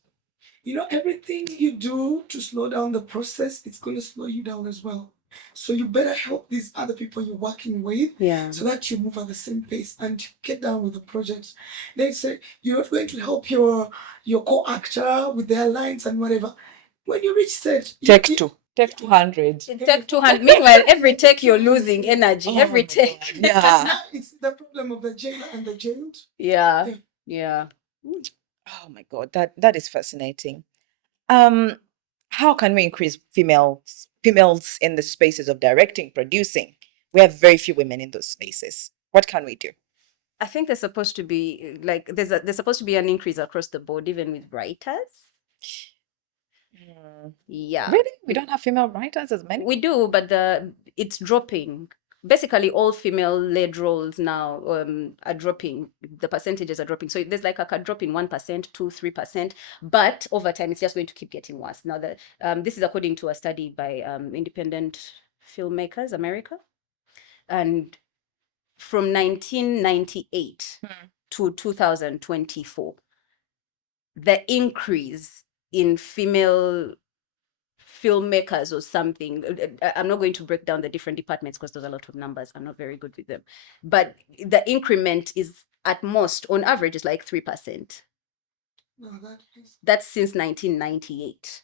Everything you do to slow down the process, it's going to slow you down as well. So you better help these other people you're working with, so that you move at the same pace and you get down with the project. They say you're not going to help your co-actor with their lines and whatever. When you reach set, take 200. Take 200. Meanwhile, every take you're losing energy. Every take. Yeah. It's the problem of the jailer and the jailed. Yeah. Oh my God, that is fascinating. How can we increase females in the spaces of directing, producing? We have very few women in those spaces. What can we do? I think there's supposed to be there's supposed to be an increase across the board, even with writers. Yeah. Really? We don't have female writers as many? We do, but it's dropping. Basically, all female-led roles now are dropping. The percentages are dropping. So there's like a drop in 1%, 2-3%. But over time, it's just going to keep getting worse. Now, this is according to a study by Independent Filmmakers America. And from 1998 to 2024, the increase in female filmmakers or something. I'm not going to break down the different departments because there's a lot of numbers. I'm not very good with them. But the increment is at most, on average, is like 3%. No, that is. That's since 1998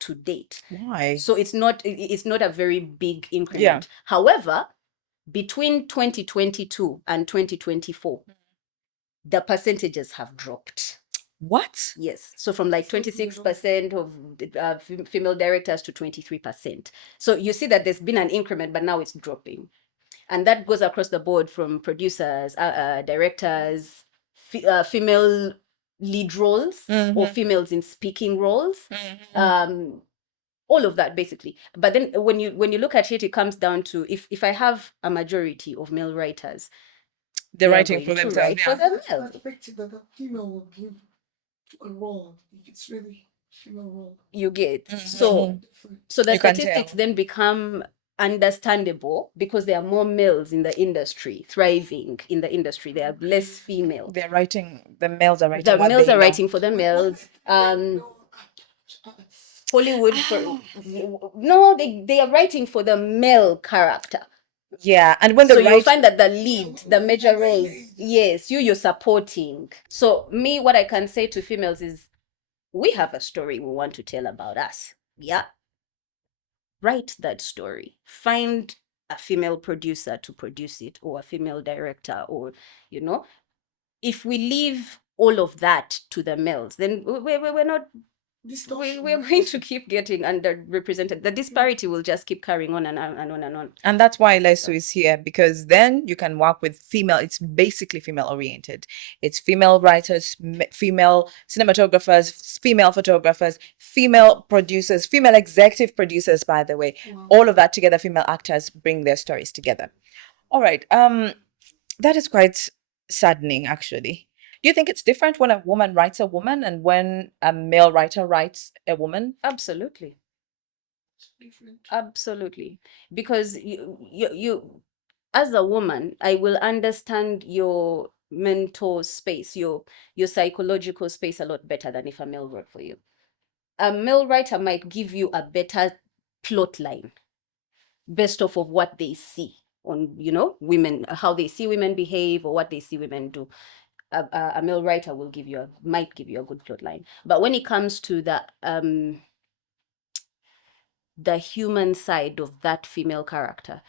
to date. Why? So it's not a very big increment. Yeah. However, between 2022 and 2024, the percentages have dropped. What? Yes. So from like 26% of female directors to 23%. So you see that there's been an increment, but now it's dropping. And that goes across the board from producers, directors, female lead roles or females in speaking roles. All of that basically. But then when you look at it, it comes down to if I have a majority of male writers, They're they are writing for going to themselves. write for Yeah. themselves. Perspective that a female will give to a role, if it's really a female role. You get Mhm. so the You can statistics tell. then become understandable because there are more males in the industry, thriving in the industry. There are less female. They're writing. The males are writing. The what males they are know. writing for the males. Hollywood no, they are writing for the male character. Yeah, and when So the you'll right. find that the lead, the major role, yes, you're supporting. So me, what I can say to females is, we have a story we want to tell about us. Yeah. Write that story. Find a female producer to produce it, or a female director, or, if we leave all of that to the males, then we're not. We're going to keep getting underrepresented. The disparity will just keep carrying on and on and on and on. And that's why Leesu is here, because then you can work with female. It's basically female oriented. It's female writers, female cinematographers, female photographers, female producers, female executive producers, by the way. Wow. All of that together, female actors bring their stories together. All right. That is quite saddening, actually. Do you think it's different when a woman writes a woman and when a male writer writes a woman? Absolutely. Different. Absolutely. Because you as a woman, I will understand your mental space, your psychological space a lot better than if a male wrote for you. A male writer might give you a better plot line based off of what they see on, women, how they see women behave or what they see women do. A male writer might give you a good plot line. But when it comes to the human side of that female character,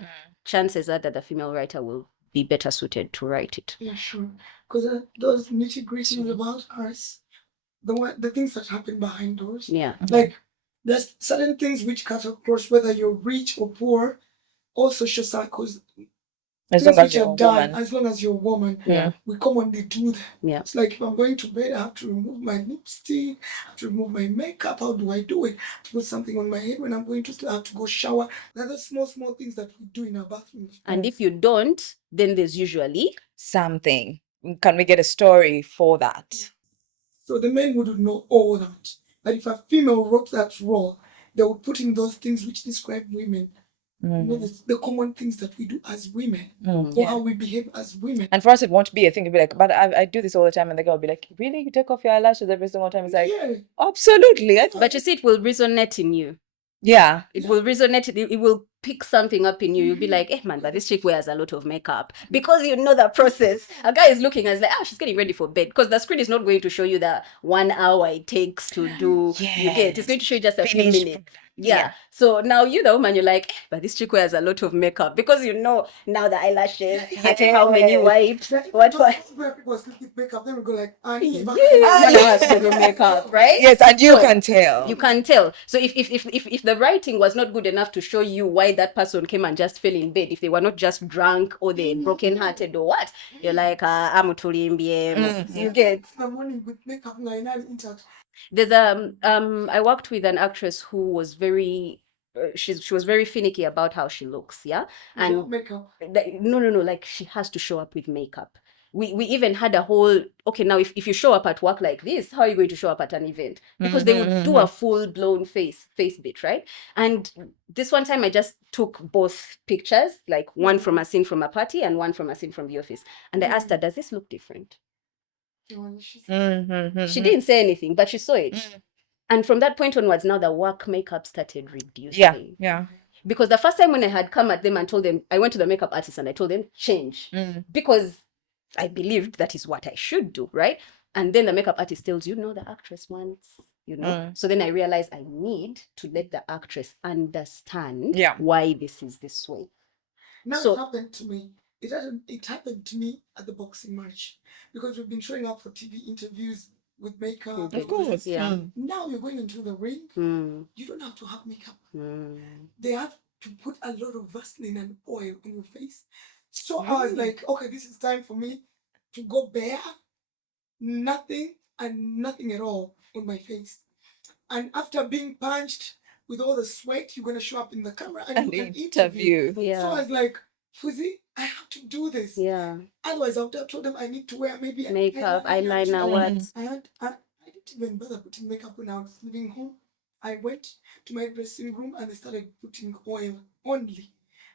chances are that the female writer will be better suited to write it. Yeah, sure. Because those nitty-gritty about us, the things that happen behind doors. Yeah. Like, there's certain things which cut across whether you're rich or poor, all social cycles. As Things long as which you're are a done, woman. as long as you're a woman, Yeah. we commonly do that. Yeah. It's like if I'm going to bed, I have to remove my lipstick, I have to remove my makeup. How do I do it? To put something on my head when I'm going to sleep, I have to go shower. There are those small things that we do in our bathrooms. And if you don't, then there's usually Something. Can we get a story for that? So the men wouldn't know all that. But if a female wrote that role, they would put in those things which describe women. The common things that we do as women, or how we behave as women. And for us, it won't be a thing. It'll be like, but I do this all the time. And the girl will be like, really? You take off your eyelashes every single time? It's like, Yeah. absolutely. But you see, it will resonate in you. Yeah. It will resonate. It will pick something up in you. You'll be like, man, but this chick wears a lot of makeup. Because you know the process. A guy is looking and is like, she's getting ready for bed. Because the screen is not going to show you the 1 hour it takes to do. You get. It's going to show you just a few minutes. Yeah. So now you the woman, you're like, but this chick wears a lot of makeup. Because you know now the eyelashes, how many wipes, what. Where people sleep with makeup, then we go like, Annie, makeup, right? Yes, and you So, can tell. You can tell. So if the writing was not good enough to show you why that person came and just fell in bed, if they were not just drunk or they broken hearted or what, you're like, I'm you get. The morning with makeup, There's I worked with an actress who was very she was very finicky about how she looks, yeah, and makeup. no, like she has to show up with makeup. We even had a whole, okay, now if you show up at work like this, how are you going to show up at an event? Because they would do a full-blown face bit, right? And this one time I just took both pictures, like one from a scene from a party and one from a scene from the office. And I asked her, does this look different? She didn't say anything, but she saw it. And from that point onwards, now the work makeup started reducing. Yeah. Because the first time when I had come at them and told them, I went to the makeup artist and I told them, change. Because I believed that is what I should do, right? And then the makeup artist tells you, no, the actress wants, you know. So then I realized I need to let the actress understand why this is this way. Now So- it happened to me. It happened to me at the boxing match because we've been showing up for TV interviews with makeup. Of course. Yeah. Now you're going into the ring. You don't have to have makeup. They have to put a lot of Vaseline and oil on your face. So I was like, okay, this is time for me to go bare, nothing and nothing at all on my face. And after being punched with all the sweat, you're gonna show up in the camera and you can interview. Yeah. So I was like, Fuzi, I have to do this. Yeah. Otherwise, I would have told them I need to wear maybe a Makeup, eyeliner, what? I didn't even bother putting makeup when I was leaving home. I went to my dressing room and I started putting oil only.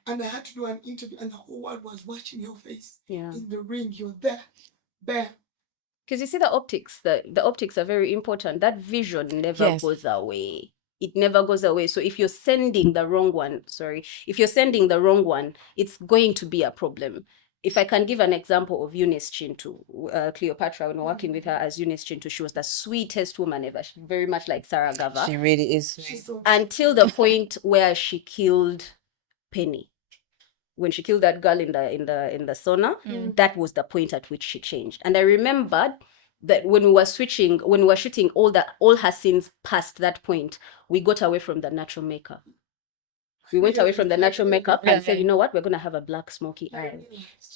And I had to do an interview and the whole world was watching your face. Yeah. In the ring, you're there, bare. Because you see the optics, the optics are very important. That vision never goes away. It never goes away. So if you're sending the wrong one, it's going to be a problem. If I can give an example of Eunice Chintu, Cleopatra, when we're working with her as Eunice Chintu, she was the sweetest woman ever. She's very much like Sarah Gava. She really is sweet. She's so Until the point where she killed Penny. When she killed that girl in the sauna, that was the point at which she changed. And I remembered that when we were shooting all her scenes past that point, we got away from the natural makeup. We went away from the natural makeup and said, you know what, we're gonna have a black smoky eye.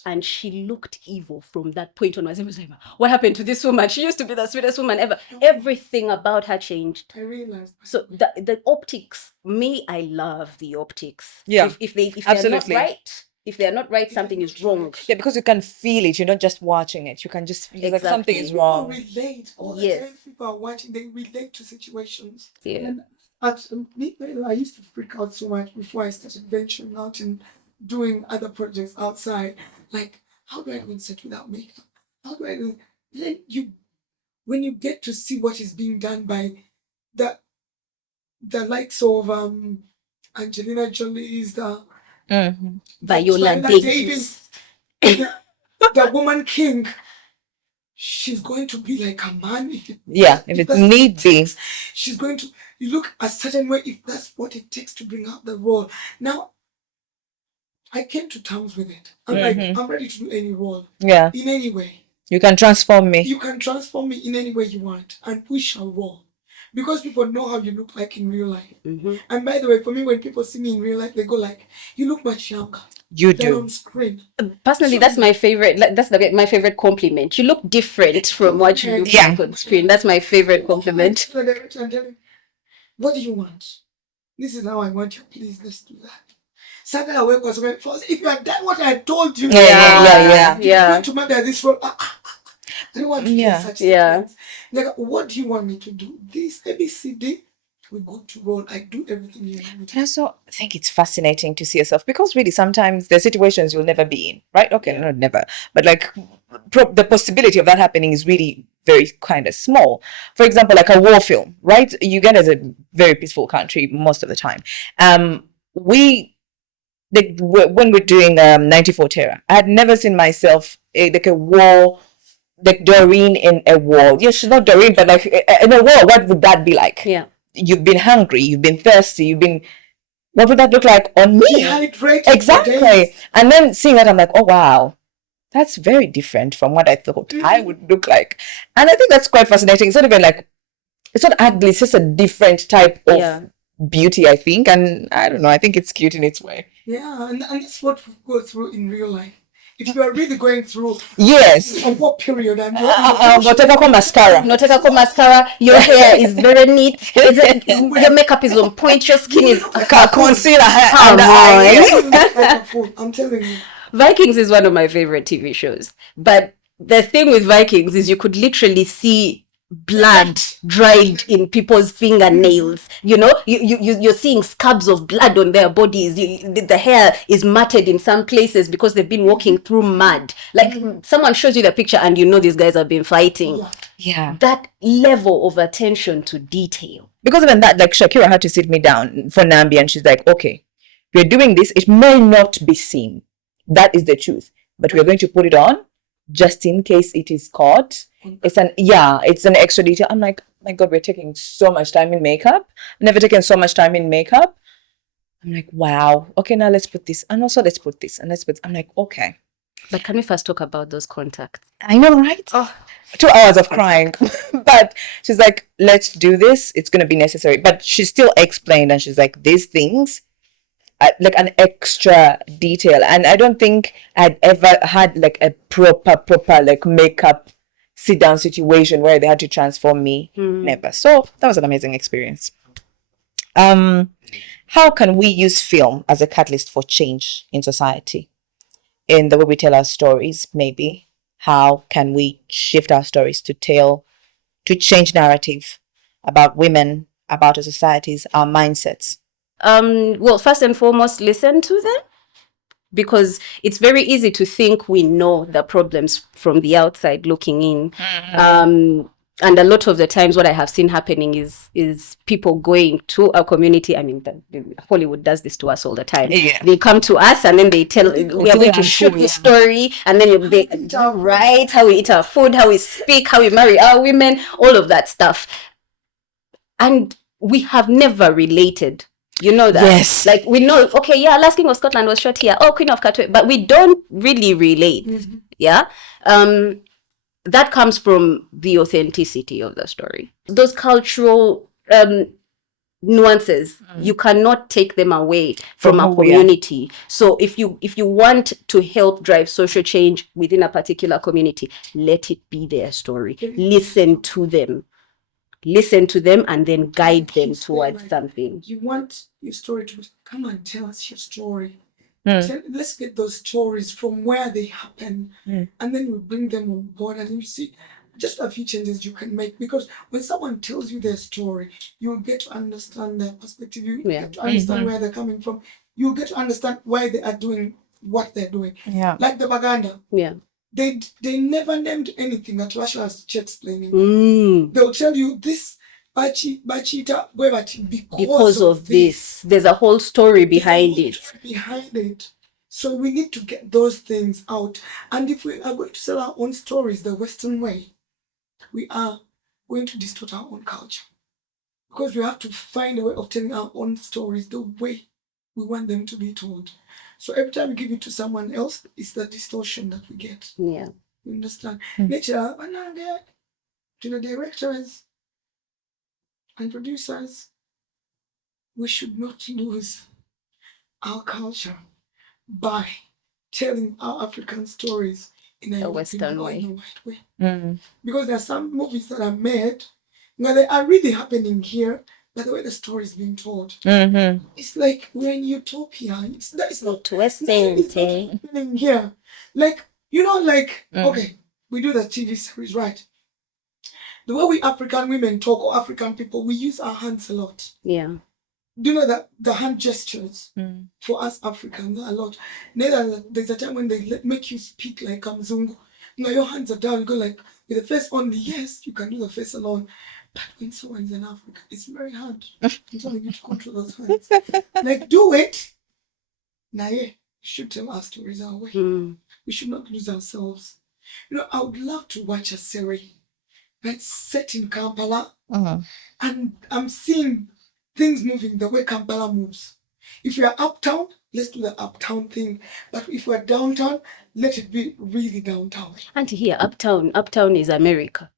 And she looked evil from that point on. I was like, what happened to this woman? She used to be the sweetest woman ever. Everything about her changed. I realized. So the optics, I love the optics. Yeah, If they're not absolutely. right, if they're not right, something is wrong. Yeah, because you can feel it. You're not just watching it. You can just feel like something is wrong. People relate. All the Yes. time people are watching, they relate to situations. Yeah. And I used to freak out so much before I started venturing out and doing other projects outside. Like, how do I go and set without makeup? How do I do? Then when you get to see what is being done by the likes of Angelina Jolie's, Viola Davis. the woman king, she's going to be like a man if it need be. she's going to look a certain way if that's what it takes to bring out the role. Now I came to terms with it. I'm like, I'm ready to do any role. Yeah. In any way. You can transform me. You can transform me in any way you want, and we shall roll. Because people know how you look like in real life. And by the way, for me, when people see me in real life, they go like, you look much younger. You than do. on screen. Personally, So- that's my favorite. That's my favorite compliment. You look different from what you look Yeah. like on screen. That's my favorite compliment. To the director and tell him, what do you want? This is how I want you. Please, let's do that. Saga away was when first. If you had done what I told you, Yeah. you're going to murder this role. I don't want to hear such Yeah. statements. Like, what do you want me to do? This ABCD. We go to roll. I do everything you want me to. And I also think it's fascinating to see yourself because really sometimes there's situations you'll never be in, right? Okay, not never, but like the possibility of that happening is really very kind of small. For example, like a war film, right? Uganda is a very peaceful country most of the time. When we're doing 94 Terror, I had never seen myself like a war, like Doreen in a war. Yeah, she's not Doreen, but like in a war, what would that be like? Yeah. You've been hungry, you've been thirsty, what would that look like on me? Dehydrated. Exactly. And then seeing that, I'm like, oh wow, that's very different from what I thought I would look like. And I think that's quite fascinating. It's not even like, it's not ugly, it's just a different type of beauty, I think. And I don't know, I think it's cute in its way. Yeah, and that's what we go through in real life. If you are really going through Yes. a war period and Noteka mascara. Noteka mascara. Your hair is very neat. Your makeup is on point. Your skin is Concealer Come under on. eye. I'm telling you. Vikings is one of my favorite TV shows. But the thing with Vikings is you could literally see blood dried in people's fingernails. You know, you're seeing scabs of blood on their bodies. The hair is matted in some places because they've been walking through mud. Like someone shows you the picture and you know these guys have been fighting. Yeah. That level of attention to detail. Because even that, like Shakira had to sit me down for Nambi, and she's like, okay, we're doing this. It may not be seen. That is the truth. But we're going to put it on just in case it is caught. It's an extra detail. I'm like, my God, we're taking so much time in makeup. Never taken so much time in makeup. I'm like, wow. Okay, now let's put this. And also let's put this. And let's put, I'm like, okay. But can we first talk about those contacts? I know, right? Oh, 2 hours of crying. But she's like, let's do this. It's going to be necessary. But she still explained, and she's like, these things, like an extra detail. And I don't think I'd ever had like a proper like makeup sit down situation where they had to transform me. Never. So that was an amazing experience. How can we use film as a catalyst for change in society? In the way we tell our stories, maybe. How can we shift our stories to change narrative about women, about our societies, our mindsets? Well, first and foremost, listen to them, because it's very easy to think we know the problems from the outside looking in. And a lot of the times what I have seen happening is people going to a community. I mean, Hollywood does this to us all the time. Yeah. They come to us and then they tell, we are going to shoot the story, and then they write how we eat our food, how we speak, how we marry our women, all of that stuff. And we have never related. You know that? Yes. Like, we know, okay, yeah, Last King of Scotland was shot here. Oh, Queen of Katwe. But we don't really relate. Yeah? That comes from the authenticity of the story. Those cultural nuances, you cannot take them away from a community. So if you want to help drive social change within a particular community, let it be their story. Listen to them and then guide them towards something. You want your story to come and tell us your story. Let's get those stories from where they happen, and then we bring them on board, and you see just a few changes you can make. Because when someone tells you their story, you'll get to understand their perspective. You get to understand where they're coming from. You'll get to understand why they are doing what they're doing. Yeah. Like the Baganda. Yeah. They never named anything at Russia as explaining. They'll tell you this bachita because of this. There's a whole story behind it. So we need to get those things out. And if we are going to sell our own stories the Western way, we are going to distort our own culture. Because we have to find a way of telling our own stories the way we want them to be told. So every time we give it to someone else, it's the distortion that we get. Yeah. You understand? Nature, to the directors and producers, we should not lose our culture by telling our African stories in a Western way. In a white way. Because there are some movies that are made, now they are really happening here, but the way the story is being told, it's like we're in utopia. It's not happening here. Like, okay, we do the TV series, right? The way we African women talk, or African people, we use our hands a lot. Yeah. Do you know that the hand gestures for us Africans are a lot? There's a time when they make you speak like a Mzungu. Now your hands are down, you go like, with the face only, yes, you can do the face alone. But when someone's in Africa, it's very hard. I'm telling you to control those hands. Like, do it. Now, yeah, we should tell our stories our way. We should not lose ourselves. You know, I would love to watch a series that's set in Kampala, and I'm seeing things moving the way Kampala moves. If we are uptown, let's do the uptown thing. But if we're downtown, let it be really downtown. And here, uptown is America.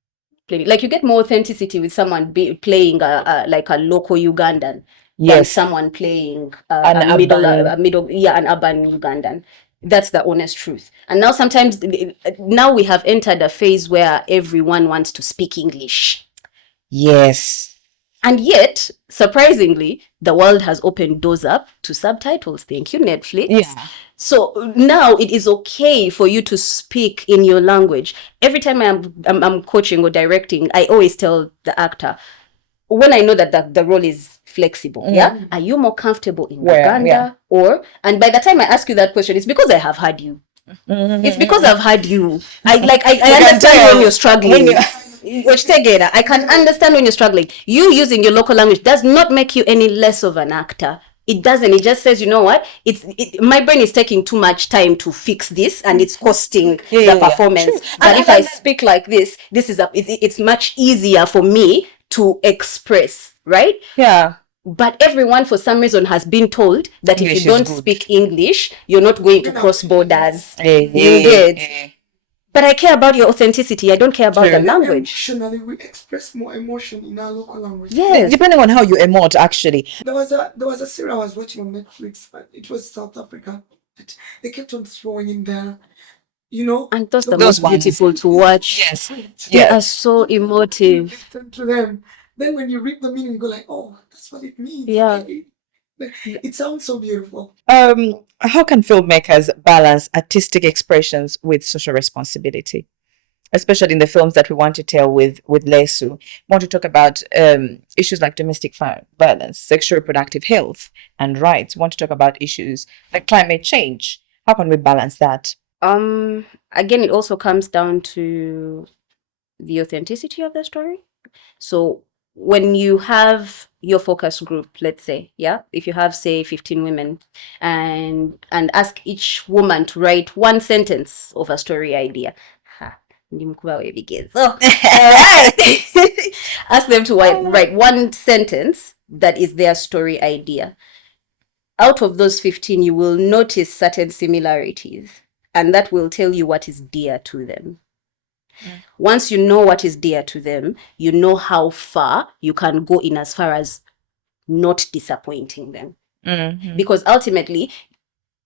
Like, you get more authenticity with someone playing like a local Ugandan than someone playing an urban Ugandan. That's the honest truth. And now now we have entered a phase where everyone wants to speak English. Yes. And yet, surprisingly, the world has opened doors up to subtitles. Thank you, Netflix. Yeah. So now it is okay for you to speak in your language. Every time I'm coaching or directing, I always tell the actor, when I know that the role is flexible, are you more comfortable in Uganda or? And by the time I ask you that question, it's because I have had you. It's because I've had you. I understand when you're struggling. I can understand when you're struggling. You using your local language does not make you any less of an actor. It doesn't. It just says, you know what? My brain is taking too much time to fix this, and it's costing the performance. But if I speak like this, it's much easier for me to express, right? Yeah. But everyone, for some reason, has been told that English if you don't speak English, you're not going to cross borders. You get. But I care about your authenticity. I don't care about the language. Emotionally, we express more emotion in our local language. Yes. Depending on how you emote, actually. There was a series I was watching on Netflix. It was South Africa. They kept on throwing in there, you know. And those are the most beautiful to watch. Yes. They are so emotive. Listen to them. Then when you read the meaning, you go like, oh, that's what it means. Yeah. It sounds so beautiful. How can filmmakers balance artistic expressions with social responsibility? Especially in the films that we want to tell with Leesu. We want to talk about issues like domestic violence, sexual reproductive health, and rights. We want to talk about issues like climate change. How can we balance that? Again, it also comes down to the authenticity of the story. So when you have your focus group, let's say, if you have, say, 15 women, and ask each woman to write one sentence of a story idea. Ask them to write one sentence that is their story idea. Out of those 15, you will notice certain similarities, and that will tell you what is dear to them. Once you know what is dear to them, you know how far you can go in as far as not disappointing them. Because ultimately,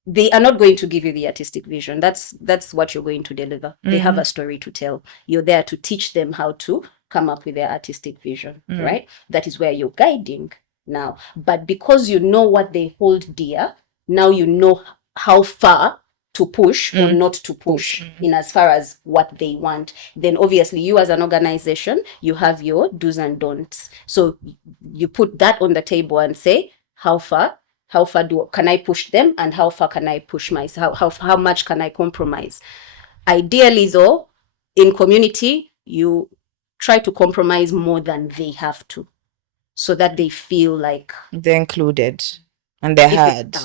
they are not going to give you the artistic vision. That's what you're going to deliver. They have a story to tell. You're there to teach them how to come up with their artistic vision, right? That is where you're guiding now. But because you know what they hold dear, now you know how far to push or not to push in as far as what they want. Then obviously you as an organization, you have your do's and don'ts. So you put that on the table and say, how far can I push them, and how far can I push myself? How much can I compromise? Ideally though, in community, you try to compromise more than they have to, so that they feel like they're included and they're heard.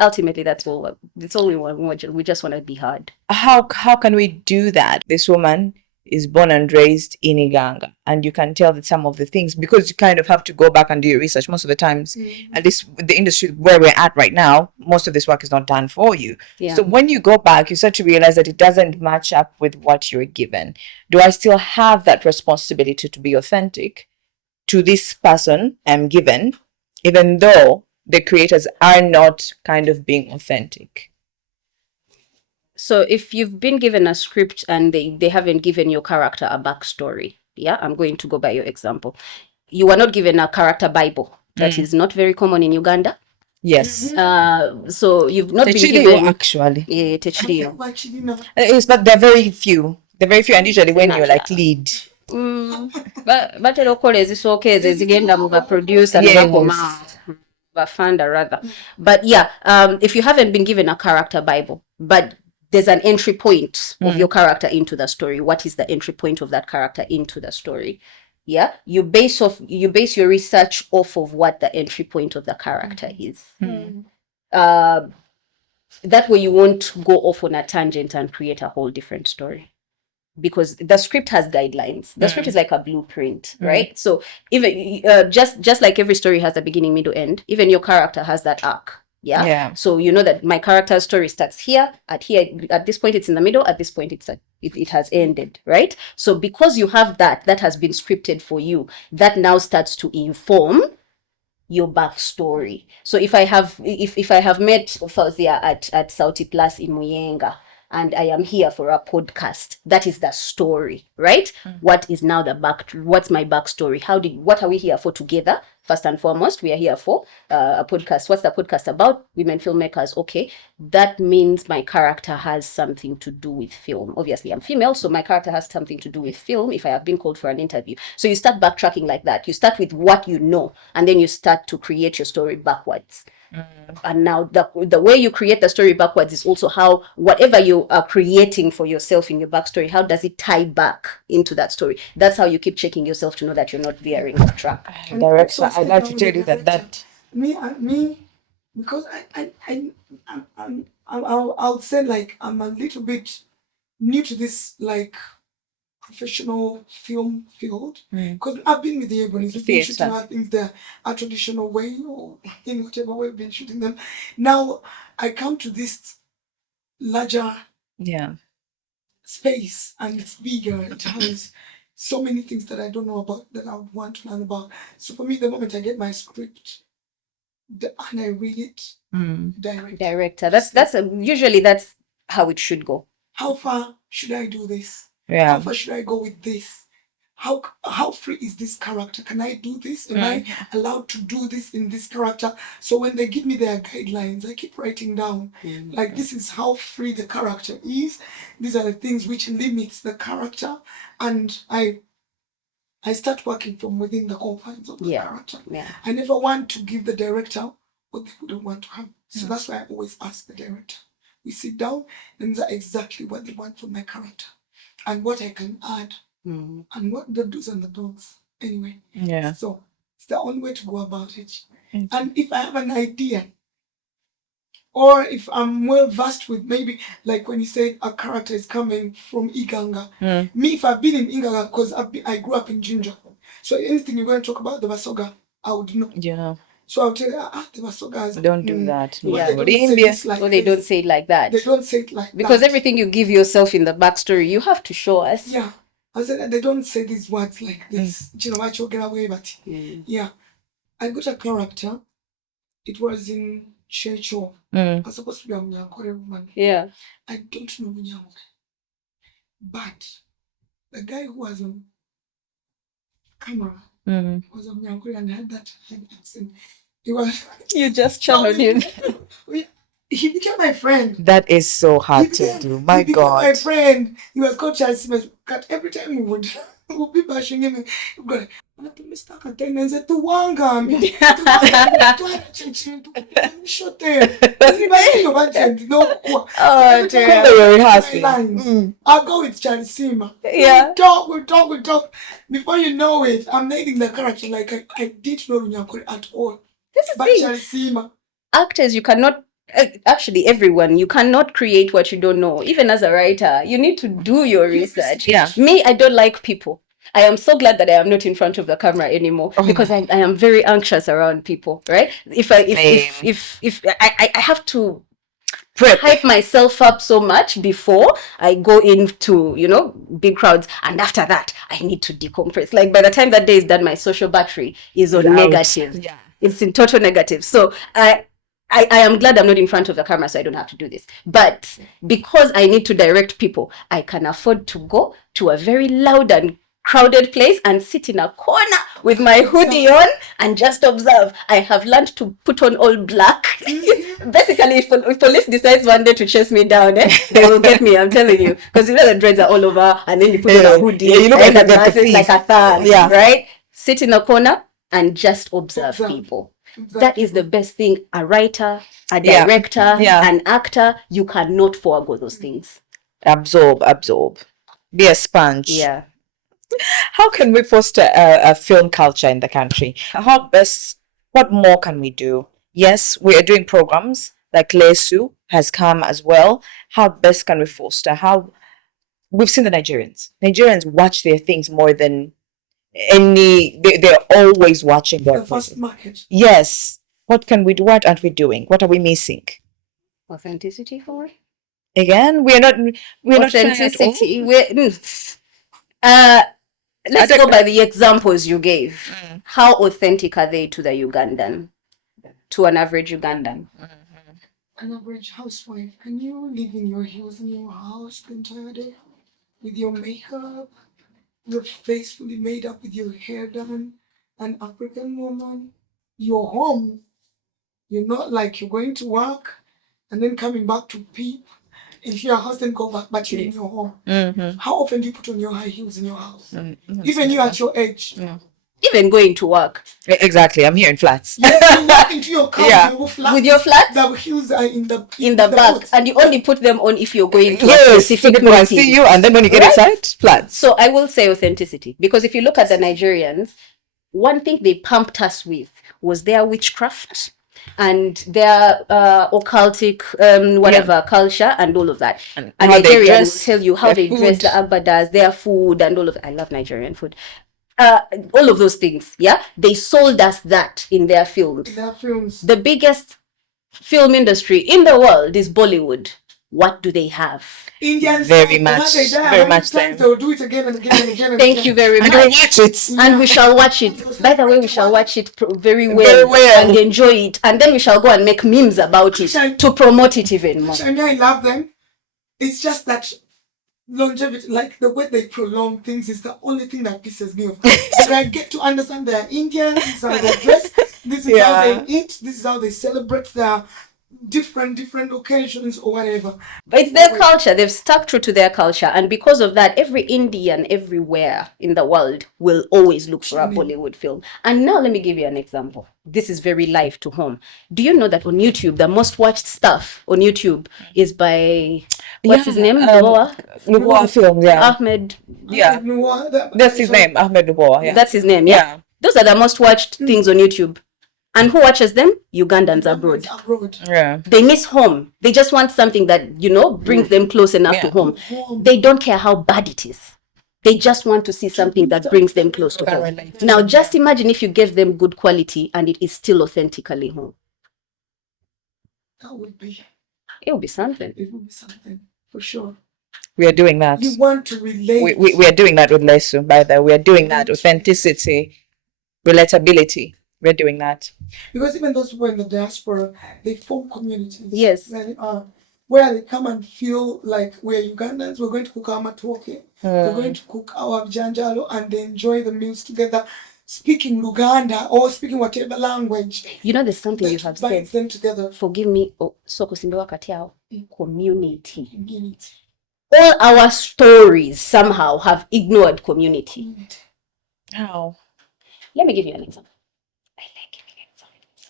Ultimately, that's all we want. We just want to be heard. How can we do that? This woman is born and raised in Uganda, and you can tell that some of the things, because you kind of have to go back and do your research most of the times, at least the industry where we're at right now, most of this work is not done for you. So when you go back, you start to realize that it doesn't match up with what you're given. Do I still have that responsibility to be authentic to this person I'm given, even though the creators are not kind of being authentic? So if you've been given a script and they haven't given your character a backstory, I'm going to go by your example. You were not given a character Bible. That is not very common in Uganda. Yes. So you've not been given... actually. Yes, but they're very few. And usually when you're like lead. But zigenda mu producer bafanda rather. But if you haven't been given a character Bible, but there's an entry point of your character into the story. What is the entry point of that character into the story? You base your research off of what the entry point of the character is. That way you won't go off on a tangent and create a whole different story. Because the script has guidelines. The script is like a blueprint, right? So even just like every story has a beginning, middle, end, even your character has that arc. So you know that my character's story starts here, at this point it's in the middle, at this point it has ended, right? So because you have that has been scripted for you, that now starts to inform your backstory. So if I have met Fauzia at Sauti Plus in Muyenga, and I am here for a podcast, that is the story, right? What is now what's my backstory? What are we here for together? First and foremost, we are here for a podcast. What's the podcast about? Women filmmakers. Okay, that means my character has something to do with film. Obviously, I'm female, so my character has something to do with film if I have been called for an interview. So you start backtracking like that. You start with what you know, and then you start to create your story backwards. And now the way you create the story backwards is also how whatever you are creating for yourself in your backstory, how does it tie back into that story? That's how you keep checking yourself to know that you're not veering off track. Director, I'd like to tell you that me, because I'll say like I'm a little bit new to this like professional film field because I've been with the Ebonies, we've been shooting our things the traditional way or in whatever way we've been shooting them. Now I come to this larger space and it's bigger. It has so many things that I don't know about that I would want to learn about. So for me, the moment I get my script and I read it, director. That's usually that's how it should go. How far should I do this? Yeah. How far should I go with this? How free is this character? Can I do this? Am I allowed to do this in this character? So when they give me their guidelines, I keep writing down like this is how free the character is. These are the things which limits the character, and I start working from within the confines of the character. Yeah. I never want to give the director what they wouldn't want to have. So that's why I always ask the director. We sit down and that's exactly what they want from my character and what I can add and what the do's and the don'ts. Anyway. Yeah. So it's the only way to go about it. And if I have an idea, or if I'm well versed with maybe like when you said a character is coming from Iganga. Me, if I've been in Iganga because I grew up in Ginger. So anything you're going to talk about the Basoga, I would know. You know. So I'll tell you, the Basogas. Don't do that. Yeah. They don't say they don't say it like that. They don't say it like because that. everything you give yourself in the backstory, you have to show us. Yeah. I said they don't say these words like this. You know what, you'll get away, but yeah. I got a character. It was in Checho. I was supposed to be a Munyankore woman. Yeah. I don't know Munyankore. But the guy who was on camera was a Munyankore and had that accent. He was. You just channeled him. He became my friend. That is so hard to do. My God. My friend. He was called Charles Smith. Every time we would be bashing him. He'd go like, Mr. Attendance at the Wanga. I'll go with Charlie Sima. Yeah. We'll talk. Before you know it, I'm naming the character like I didn't know Runyakuri at all. This is but Charlie Sima. Actors, you cannot. Actually, everyone, you cannot create what you don't know. Even as a writer, you need to do your research. Yeah. Me, I don't like people. I am so glad that I am not in front of the camera anymore because I am very anxious around people. Right? If I have to hype myself up so much before I go into big crowds, and after that I need to decompress. Like by the time that day is done, my social battery is on negative. Yeah. It's in total negative. So I am glad I'm not in front of the camera, so I don't have to do this. But because I need to direct people, I can afford to go to a very loud and crowded place and sit in a corner with my hoodie on and just observe. I have learned to put on all black. Basically, if police decides one day to chase me down, they will get me, I'm telling you. Because the dreads are all over, and then you put on a hoodie, you look like a thug, right? Sit in a corner and just observe people. Exactly. That is the best thing. A writer, a director, an actor, you cannot forego those things. Absorb. Be a sponge. Yeah. How can we foster a film culture in the country? What more can we do? Yes, we are doing programs like Leesu has come as well. How best can we foster? We've seen the Nigerians. Nigerians watch their things more than they're always watching their first market. Yes. What can we do? What aren't we doing? What are we missing? Authenticity for it? Again, we're not authenticity. Let's go by the examples you gave. How authentic are they to the Ugandan? To an average Ugandan? An average housewife. Can you live in your heels in your house the entire day? With your makeup? Your face fully made up with your hair done, an African woman, you're home. You're not like you're going to work and then coming back to peep. If your husband go back, but you're in your home. How often do you put on your high heels in your house? Even you at your age. even going to work. Exactly. I'm here in flats. Yeah, you walk into your car Yeah. With your flats the heels are in the back, boot. and you only put them on if you're going to a Yes, so specific people can meeting. see you, and then when you get Right? inside, flats. So I will say authenticity, because if you look at the Nigerians, one thing they pumped us with was their witchcraft and their occultic culture and all of that. And a how they Nigerian will dress, tell you how their they dress, food. the agbadas, their food and all of that. I love Nigerian food. All of those things, yeah, they sold us that in their films. The biggest film industry in the world is Bollywood. What do they have? Indian Very style, much, once they die very 100 much times, them. they'll do it again and again and again. Thank you very And much. we'll watch it. And we shall watch it. By the way, we shall watch it very well, Very well. and enjoy it. And then we shall go and make memes about it to promote it even more. I mean, I love them. It's just that longevity, like the way they prolong things, is the only thing that pisses me off. But I get to understand they're Indian, this is how they dress, this is how they eat, this is how they celebrate their different occasions or whatever. But it's their culture. They've stuck true to their culture, and because of that, every Indian everywhere in the world will always look for a Bollywood film. And now let me give you an example. This is very live to home. Do you know that on YouTube, the most watched stuff on YouTube is by what's his name? Noah film, yeah. Ahmed. Yeah. That's his name, Ahmed Noah. Yeah. That's his name, yeah. Those are the most watched things on YouTube. And who watches them? Ugandans abroad. Yeah. They miss home. They just want something that, brings them close enough to home. They don't care how bad it is. They just want to see something that brings them close to home. Now, just imagine if you gave them good quality and it is still authentically home. That would be. It would be something. It would be something, for sure. We are doing that. You want to relate. We are doing that with Leesu, by the way. We are doing that. Authenticity, relatability. We're doing that. Because even those people in the diaspora, they form communities. Yes. Where they come and feel like we're Ugandans, we're going to cook our matoke, we're going to cook our janjalo, and they enjoy the meals together, speaking Luganda or speaking whatever language. There's something you have said. Them together. Forgive me. Community. All our stories somehow have ignored community. How? Let me give you an example.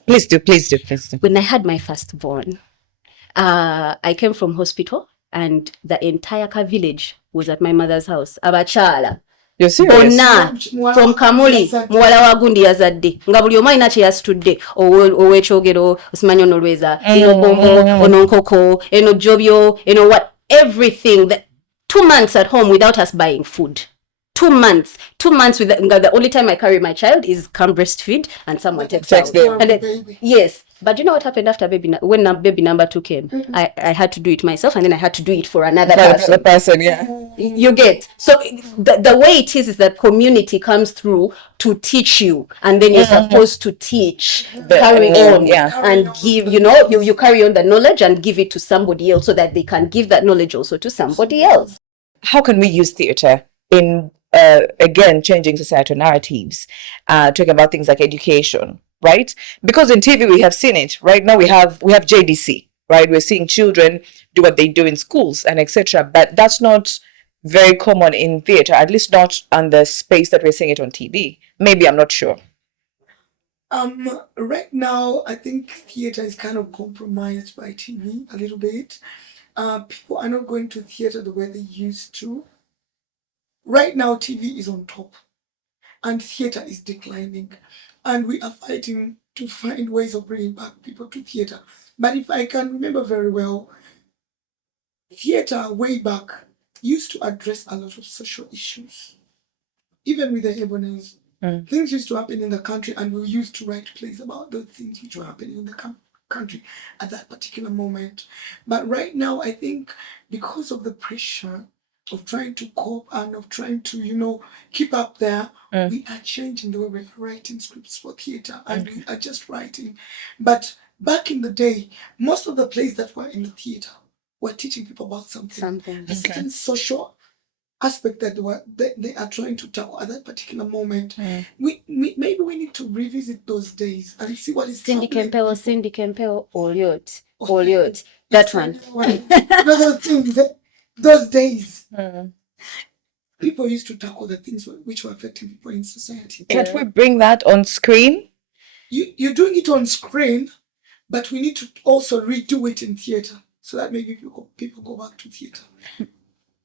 Please do. When I had my firstborn, I came from hospital and the entire village was at my mother's house. Abachala. You're serious? Bonna from Kamuli, muwala wa gundi yazadde. Nga buli omu alina kye yasitudde. Ow'ekyogero, osimanyi ono Lweza, eno Bombo, ono Nkoko, eno Jobyo, eno what, everything. 2 months at home without us buying food. 2 months with the only time I carry my child is come breastfeed and someone takes out. Yes, but you know what happened after when baby number 2 came? I had to do it myself, and then I had to do it for another person. Yeah. You get, so the way it is that community comes through to teach you, and then you're supposed to teach, carry on, and give. You carry on the knowledge and give it to somebody else so that they can give that knowledge also to somebody else. How can we use theatre in again changing societal narratives, talking about things like education, right? Because in TV we have seen it. Right now we have JDC, right? We're seeing children do what they do in schools and etc. But that's not very common in theatre, at least not on the space that we're seeing it on TV. Maybe, I'm not sure. Right now I think theatre is kind of compromised by TV a little bit. People are not going to theatre the way they used to. Right now, TV is on top and theatre is declining, and we are fighting to find ways of bringing back people to theatre. But if I can remember very well, theatre way back used to address a lot of social issues. Even with the Ebonies, things used to happen in the country, and we used to write plays about the things which were happening in the country at that particular moment. But right now, I think because of the pressure of trying to cope and of trying to, keep up there, we are changing the way we're writing scripts for theatre, and we are just writing. But back in the day, most of the plays that were in the theatre were teaching people about something. A certain social aspect that they are trying to tackle at that particular moment. Maybe we need to revisit those days and see what is Cindy Kempel, Oliot. That one. Those things. Those days. people used to tackle the things which were affecting people in society. Can't we bring that on screen? You're doing it on screen, but we need to also redo it in theater so that maybe people go back to theater.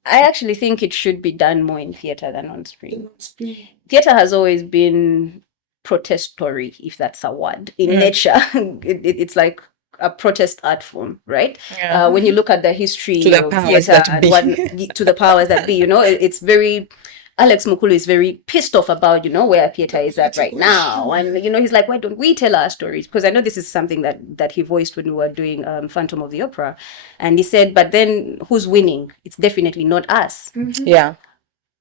I actually think it should be done more in theater than on screen. Theater has always been protestatory, if that's a word, in nature. It's like a protest art form, right? Yeah. When you look at the history To the of powers theater that and be. to the powers that be, it's very. Alex Mukulu is very pissed off about, where theater is at right now. And, he's like, why don't we tell our stories? Because I know this is something that he voiced when we were doing Phantom of the Opera. And he said, but then who's winning? It's definitely not us. Yeah.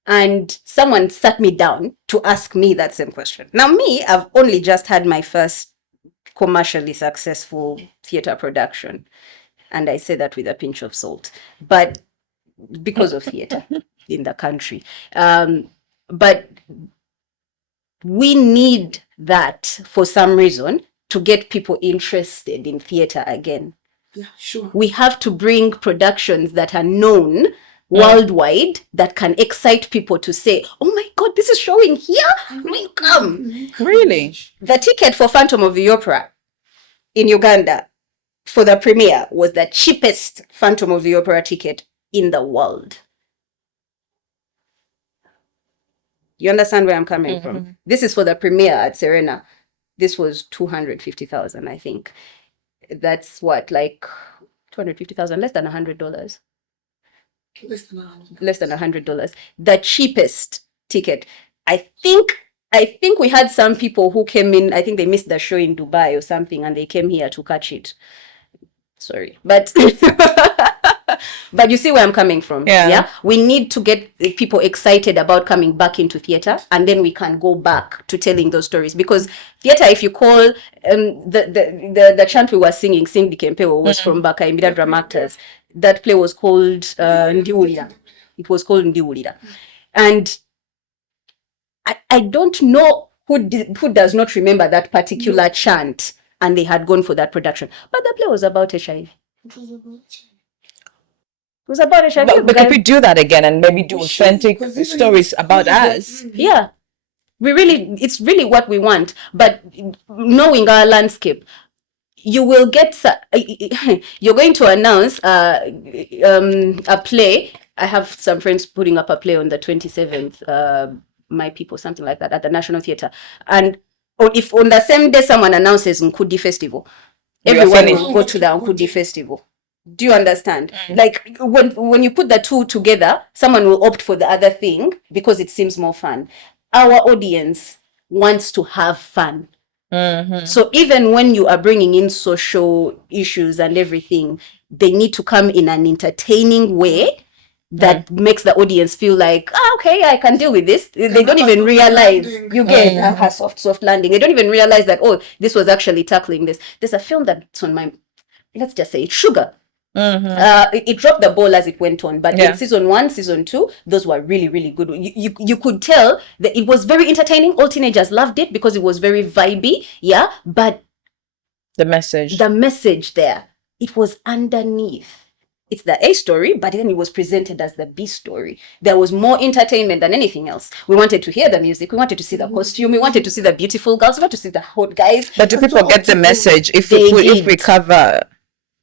And someone sat me down to ask me that same question. Now, I've only just had my first commercially successful theater production. And I say that with a pinch of salt. But because of theater in the country. But we need that for some reason to get people interested in theater again. Yeah, sure. We have to bring productions that are known worldwide that can excite people to say, oh my God, this is showing here? Will you come? Really? The ticket for Phantom of the Opera in Uganda for the premiere was the cheapest Phantom of the Opera ticket in the world. You understand where I'm coming from? This is for the premiere at Serena. This was 250,000, I think. That's what, like 250,000, less than $100. Less than $100. The cheapest ticket. I think we had some people who came in. I think they missed the show in Dubai or something, and they came here to catch it. Sorry, but but you see where I'm coming from. Yeah. We need to get people excited about coming back into theater, and then we can go back to telling those stories. Because theater, if you call the chant we were singing, Sing the Kempewo, was from Baka Imbira Drama Actors. That play was called Ndiwulira. It was called Ndiwulira. And I don't know who does not remember that particular chant, and they had gone for that production. But the play was about HIV. It was about HIV. But could we do that again and maybe do authentic stories about us? Yeah. It's really what we want. But knowing our landscape, you will get, you're going to announce a play. I have some friends putting up a play on the 27th, My People, something like that, at the National Theatre. And if on the same day someone announces Nkudi Festival, everyone will go to the Nkudi Festival. Do you understand? Like when you put the two together, someone will opt for the other thing because it seems more fun. Our audience wants to have fun. So even when you are bringing in social issues and everything, they need to come in an entertaining way that makes the audience feel like, okay, I can deal with this. They don't even realize you get a soft landing. They don't even realize that, this was actually tackling this. There's a film that's on my, let's just say, Sugar. It dropped the ball as it went on, but in season 1, season 2, those were really, really good. You could tell that it was very entertaining. All teenagers loved it because it was very vibey, but the message there, it was underneath. It's the A story, but then it was presented as the B story. There was more entertainment than anything else. We wanted to hear the music. We wanted to see the costume. We wanted to see the beautiful girls. We wanted to see the hot guys. But do people get the message if we cover?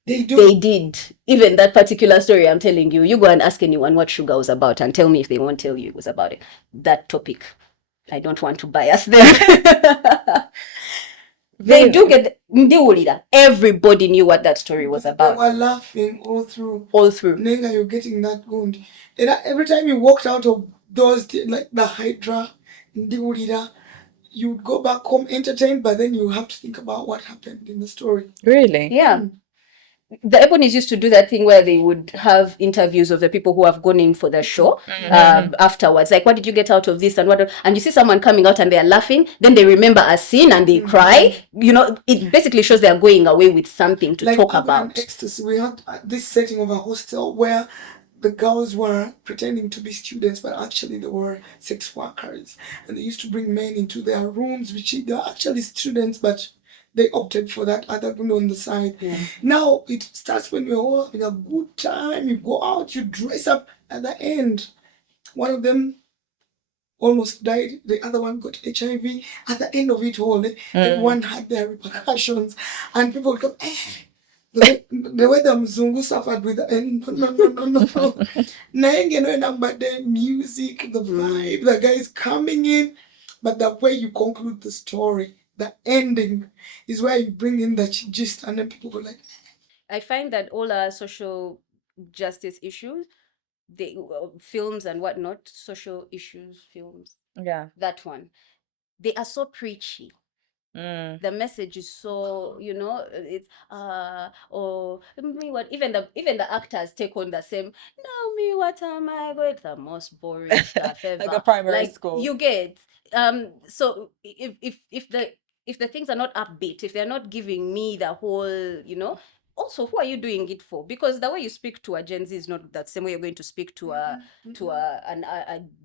They did. Even that particular story I'm telling you, you go and ask anyone what Sugar was about and tell me if they won't tell you it was about it. That topic. I don't want to bias them. They do get Ndiwulira. Everybody knew what that story was about. They were laughing all through. Nenga, you're getting that wound. And every time you walked out of those, like the Hydra, Ndiwulira, you'd go back home entertained, but then you have to think about what happened in the story. Really? Yeah. The Ebonies used to do that thing where they would have interviews of the people who have gone in for the show afterwards. Like, what did you get out of this? And you see someone coming out and they're laughing, then they remember a scene and they cry. It basically shows they're going away with something to talk about. Ecstasy, we had this setting of a hostel where the girls were pretending to be students, but actually they were sex workers. And they used to bring men into their rooms, which they were actually students, but they opted for that other room on the side. Yeah. Now it starts when we're all having a good time. You go out, you dress up. At the end, one of them almost died. The other one got HIV. At the end of it all, everyone had their repercussions, and people go, the way the Mzungu suffered with no. But the music, the vibe, the guys coming in, but the way you conclude the story, the ending, is where you bring in the gist, and then people go like, I find that all our social justice issues, the films and whatnot, social issues films, Yeah. that one, they are so preachy. The message is so, it's or me what, even the actors take on the same, no, me what am I going, the most boring stuff ever. Like a primary school. You get so if the things are not upbeat, if they're not giving me the whole, also, who are you doing it for? Because the way you speak to a Gen Z is not the same way you're going to speak to a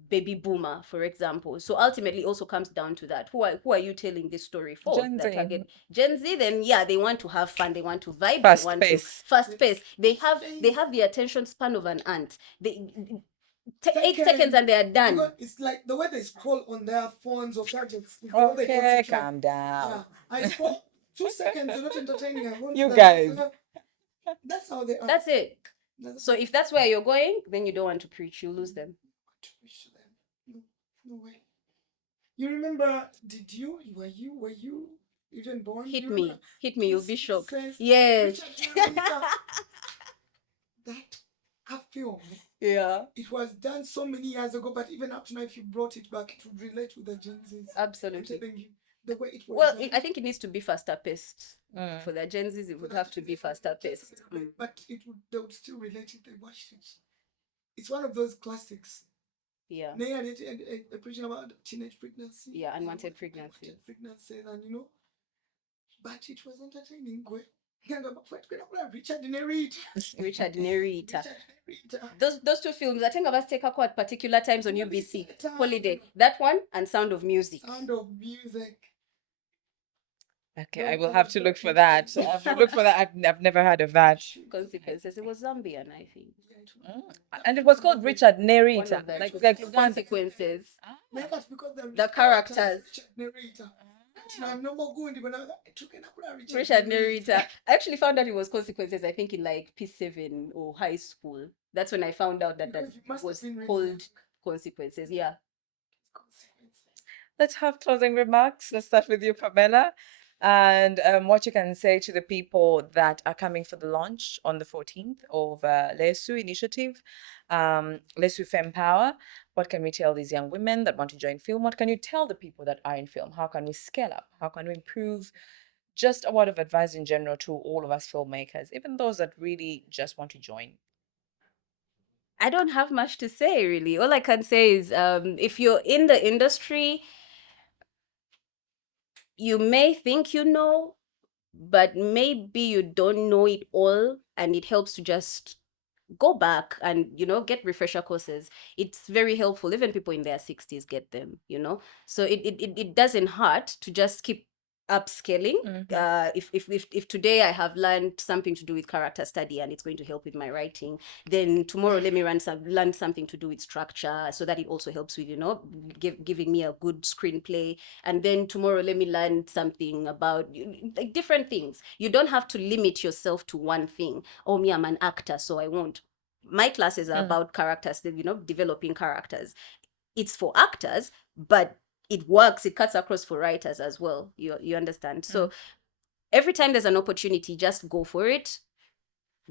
baby boomer, for example. So ultimately, it also comes down to that. Who are you telling this story for? Gen The Z. target Gen Z. Then they want to have fun. They want to vibe. Fast they want pace. to fast pace. They have the attention span of an ant. They 8 seconds and they are done. Because it's like the way they scroll on their phones or gadgets. Okay, calm down. Yeah, I scroll 2 seconds. They're not entertaining. I want You that. guys. That's how they are. That's it. So if that's where you're going, then you don't want to preach. You lose them. No way. You remember? Were you even born? Hit me, you'll be shocked. Yes. That film. Yeah. It was done so many years ago, but even up to now, if you brought it back, it would relate with the Gen Zs. Absolutely. I'm telling you, the way it was. Well, done. I think it needs to be faster paced. For the Gen Zs, it would have to be faster paced. But they would still relate if they watched it. It's one of those classics. Yeah. They had a preaching about teenage pregnancy. Yeah, unwanted pregnancy. Pregnancy, and but it was entertaining. Richard Nerita. Those two films, I think I must take a at particular times on UBC. Holiday. That one and Sound of Music. Okay, I will have to look for that. I have to look for that. I've never heard of that. Consequences. It was Zambian, I think. And it was called Richard Nerita. Like Consequences. The characters. Richard Nerita. I actually found out it was Consequences, I think in like P7 or high school. That's when I found out that was called Consequences. Yeah. Let's have closing remarks. Let's start with you, Pamela. And what you can say to the people that are coming for the launch on the 14th of Leesu initiative, Leesu Fempower. What can we tell these young women that want to join film? What can you tell the people that are in film? How can we scale up? How can we improve? Just a word of advice in general to all of us filmmakers, even those that really just want to join. I don't have much to say, really. All I can say is if you're in the industry, you may think you know, but maybe you don't know it all, and it helps to just go back and get refresher courses. It's very helpful. Even people in their 60s get them, so it doesn't hurt to just keep upscaling. If today I have learned something to do with character study and it's going to help with my writing, then tomorrow let me learn something to do with structure, so that it also helps with giving me a good screenplay. And then tomorrow let me learn something about like different things. You don't have to limit yourself to one thing. Oh, me, I'm an actor, so I won't. My classes are about characters, developing characters. It's for actors, but it works, it cuts across for writers as well. You understand? So every time there's an opportunity, just go for it.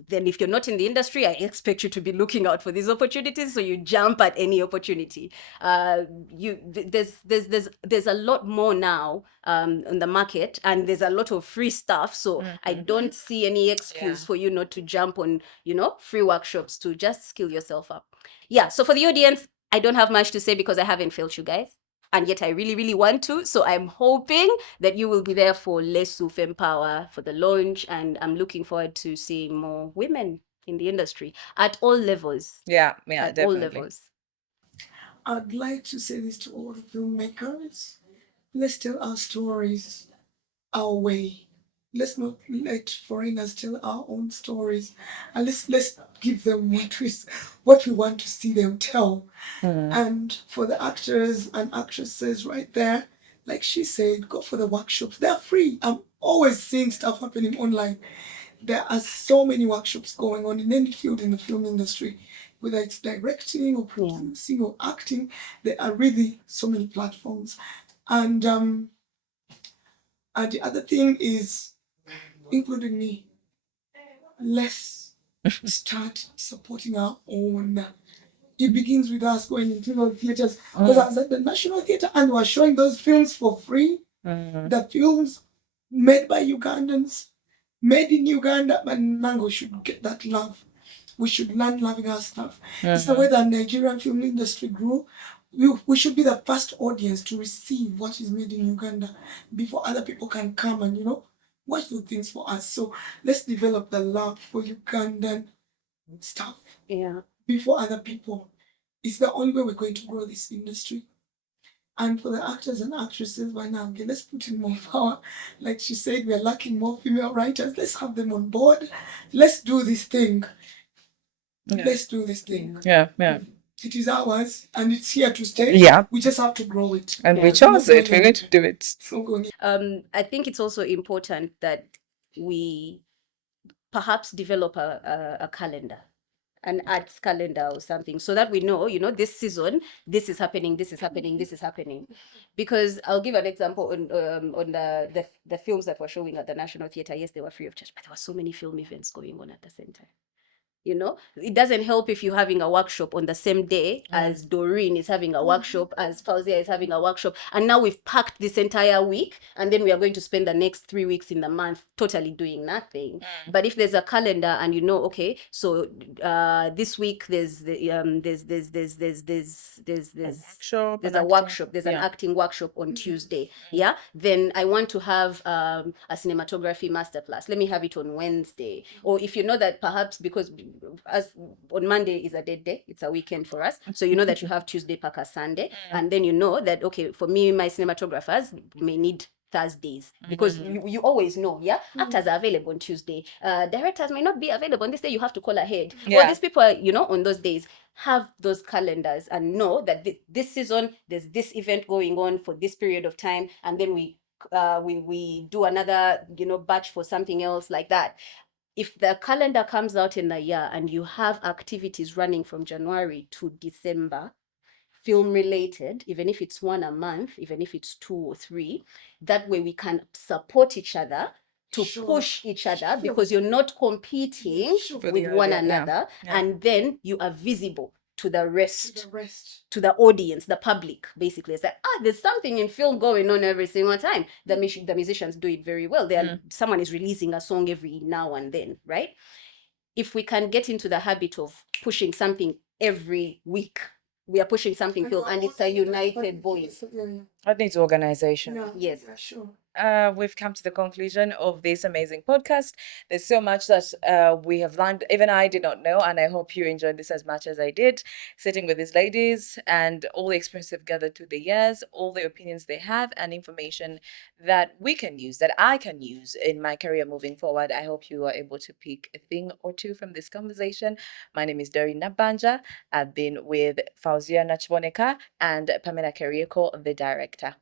Then if you're not in the industry, I expect you to be looking out for these opportunities, so you jump at any opportunity. There's a lot more now on the market, and there's a lot of free stuff, so I don't see any excuse for you not to jump on free workshops to just skill yourself up. So for the audience, I don't have much to say because I haven't failed you guys, and yet I really, really want to. So I'm hoping that you will be there for Leesu Fempower for the launch, and I'm looking forward to seeing more women in the industry at all levels. Yeah, at definitely. all levels. I'd like to say this to all the filmmakers. Let's tell our stories our way. let's not let foreigners tell our own stories, and let's give them what we want to see them tell. And for the actors and actresses right there, like she said, go for the workshops. They're free. I'm always seeing stuff happening online. There are so many workshops going on in any field in the film industry, whether it's directing or producing or acting. There are really so many platforms. And the other thing is, including me, let's start supporting our own. It begins with us going into the theaters. Because I was at the National Theatre and we were showing those films for free. The films made by Ugandans, made in Uganda, but Nango should get that love. We should learn loving our stuff. It's the way the Nigerian film industry grew. We should be the first audience to receive what is made in Uganda before other people can come and, watch the things for us. So let's develop the love for Ugandan stuff before other people. It's the only way we're going to grow this industry. And for the actors and actresses by now, okay, let's put in more power. Like she said, we're lacking more female writers. Let's have them on board. Let's do this thing. Let's do this thing. Yeah. It is ours and it's here to stay. Yeah. We just have to grow it. And we chose it. We're going to do it. I think it's also important that we perhaps develop a calendar, an arts calendar or something, so that we know, this season, this is happening, this is happening, this is happening. Because I'll give an example on the films that were showing at the National Theatre. Yes, they were free of charge, but there were so many film events going on at the same time. It doesn't help if you're having a workshop on the same day as Doreen is having a workshop, as Fauzia is having a workshop, and now we've packed this entire week, and then we are going to spend the next 3 weeks in the month totally doing nothing. But if there's a calendar and okay, so this week there's a workshop, there's an acting workshop on Tuesday. Then I want to have a cinematography masterclass. Let me have it on Wednesday. Or if you know that perhaps because as on Monday is a dead day, it's a weekend for us, so that you have Tuesday, Paka, Sunday, and then that okay, for me, my cinematographers may need Thursdays, because you always know, actors are available on Tuesday, directors may not be available on this day, you have to call ahead. Or these people, on those days, have those calendars and know that this season there's this event going on for this period of time, and then we do another batch for something else like that. If the calendar comes out in a year and you have activities running from January to December, film related, even if it's one a month, even if it's 2 or 3, that way we can support each other to push each other, because you're not competing with one another, and then you are visible to the rest, to the audience, the public, basically. It's like, there's something in film going on every single time. The musicians do it very well. Someone is releasing a song every now and then, right? If we can get into the habit of pushing something every week, we are pushing something film, and it's a united voice. I think it's organization. Yes. Sure. We've come to the conclusion of this amazing podcast. There's so much that we have learned. Even I did not know, and I hope you enjoyed this as much as I did. Sitting with these ladies and all the experience they've gathered through the years, all the opinions they have, and information that we can use, that I can use in my career moving forward. I hope you are able to pick a thing or two from this conversation. My name is Doreen Nabbanja. I've been with Fauzia Nakiboneka and Pamela Keryeko, the director.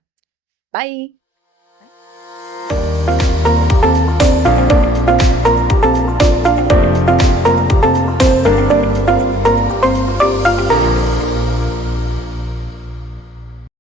Bye.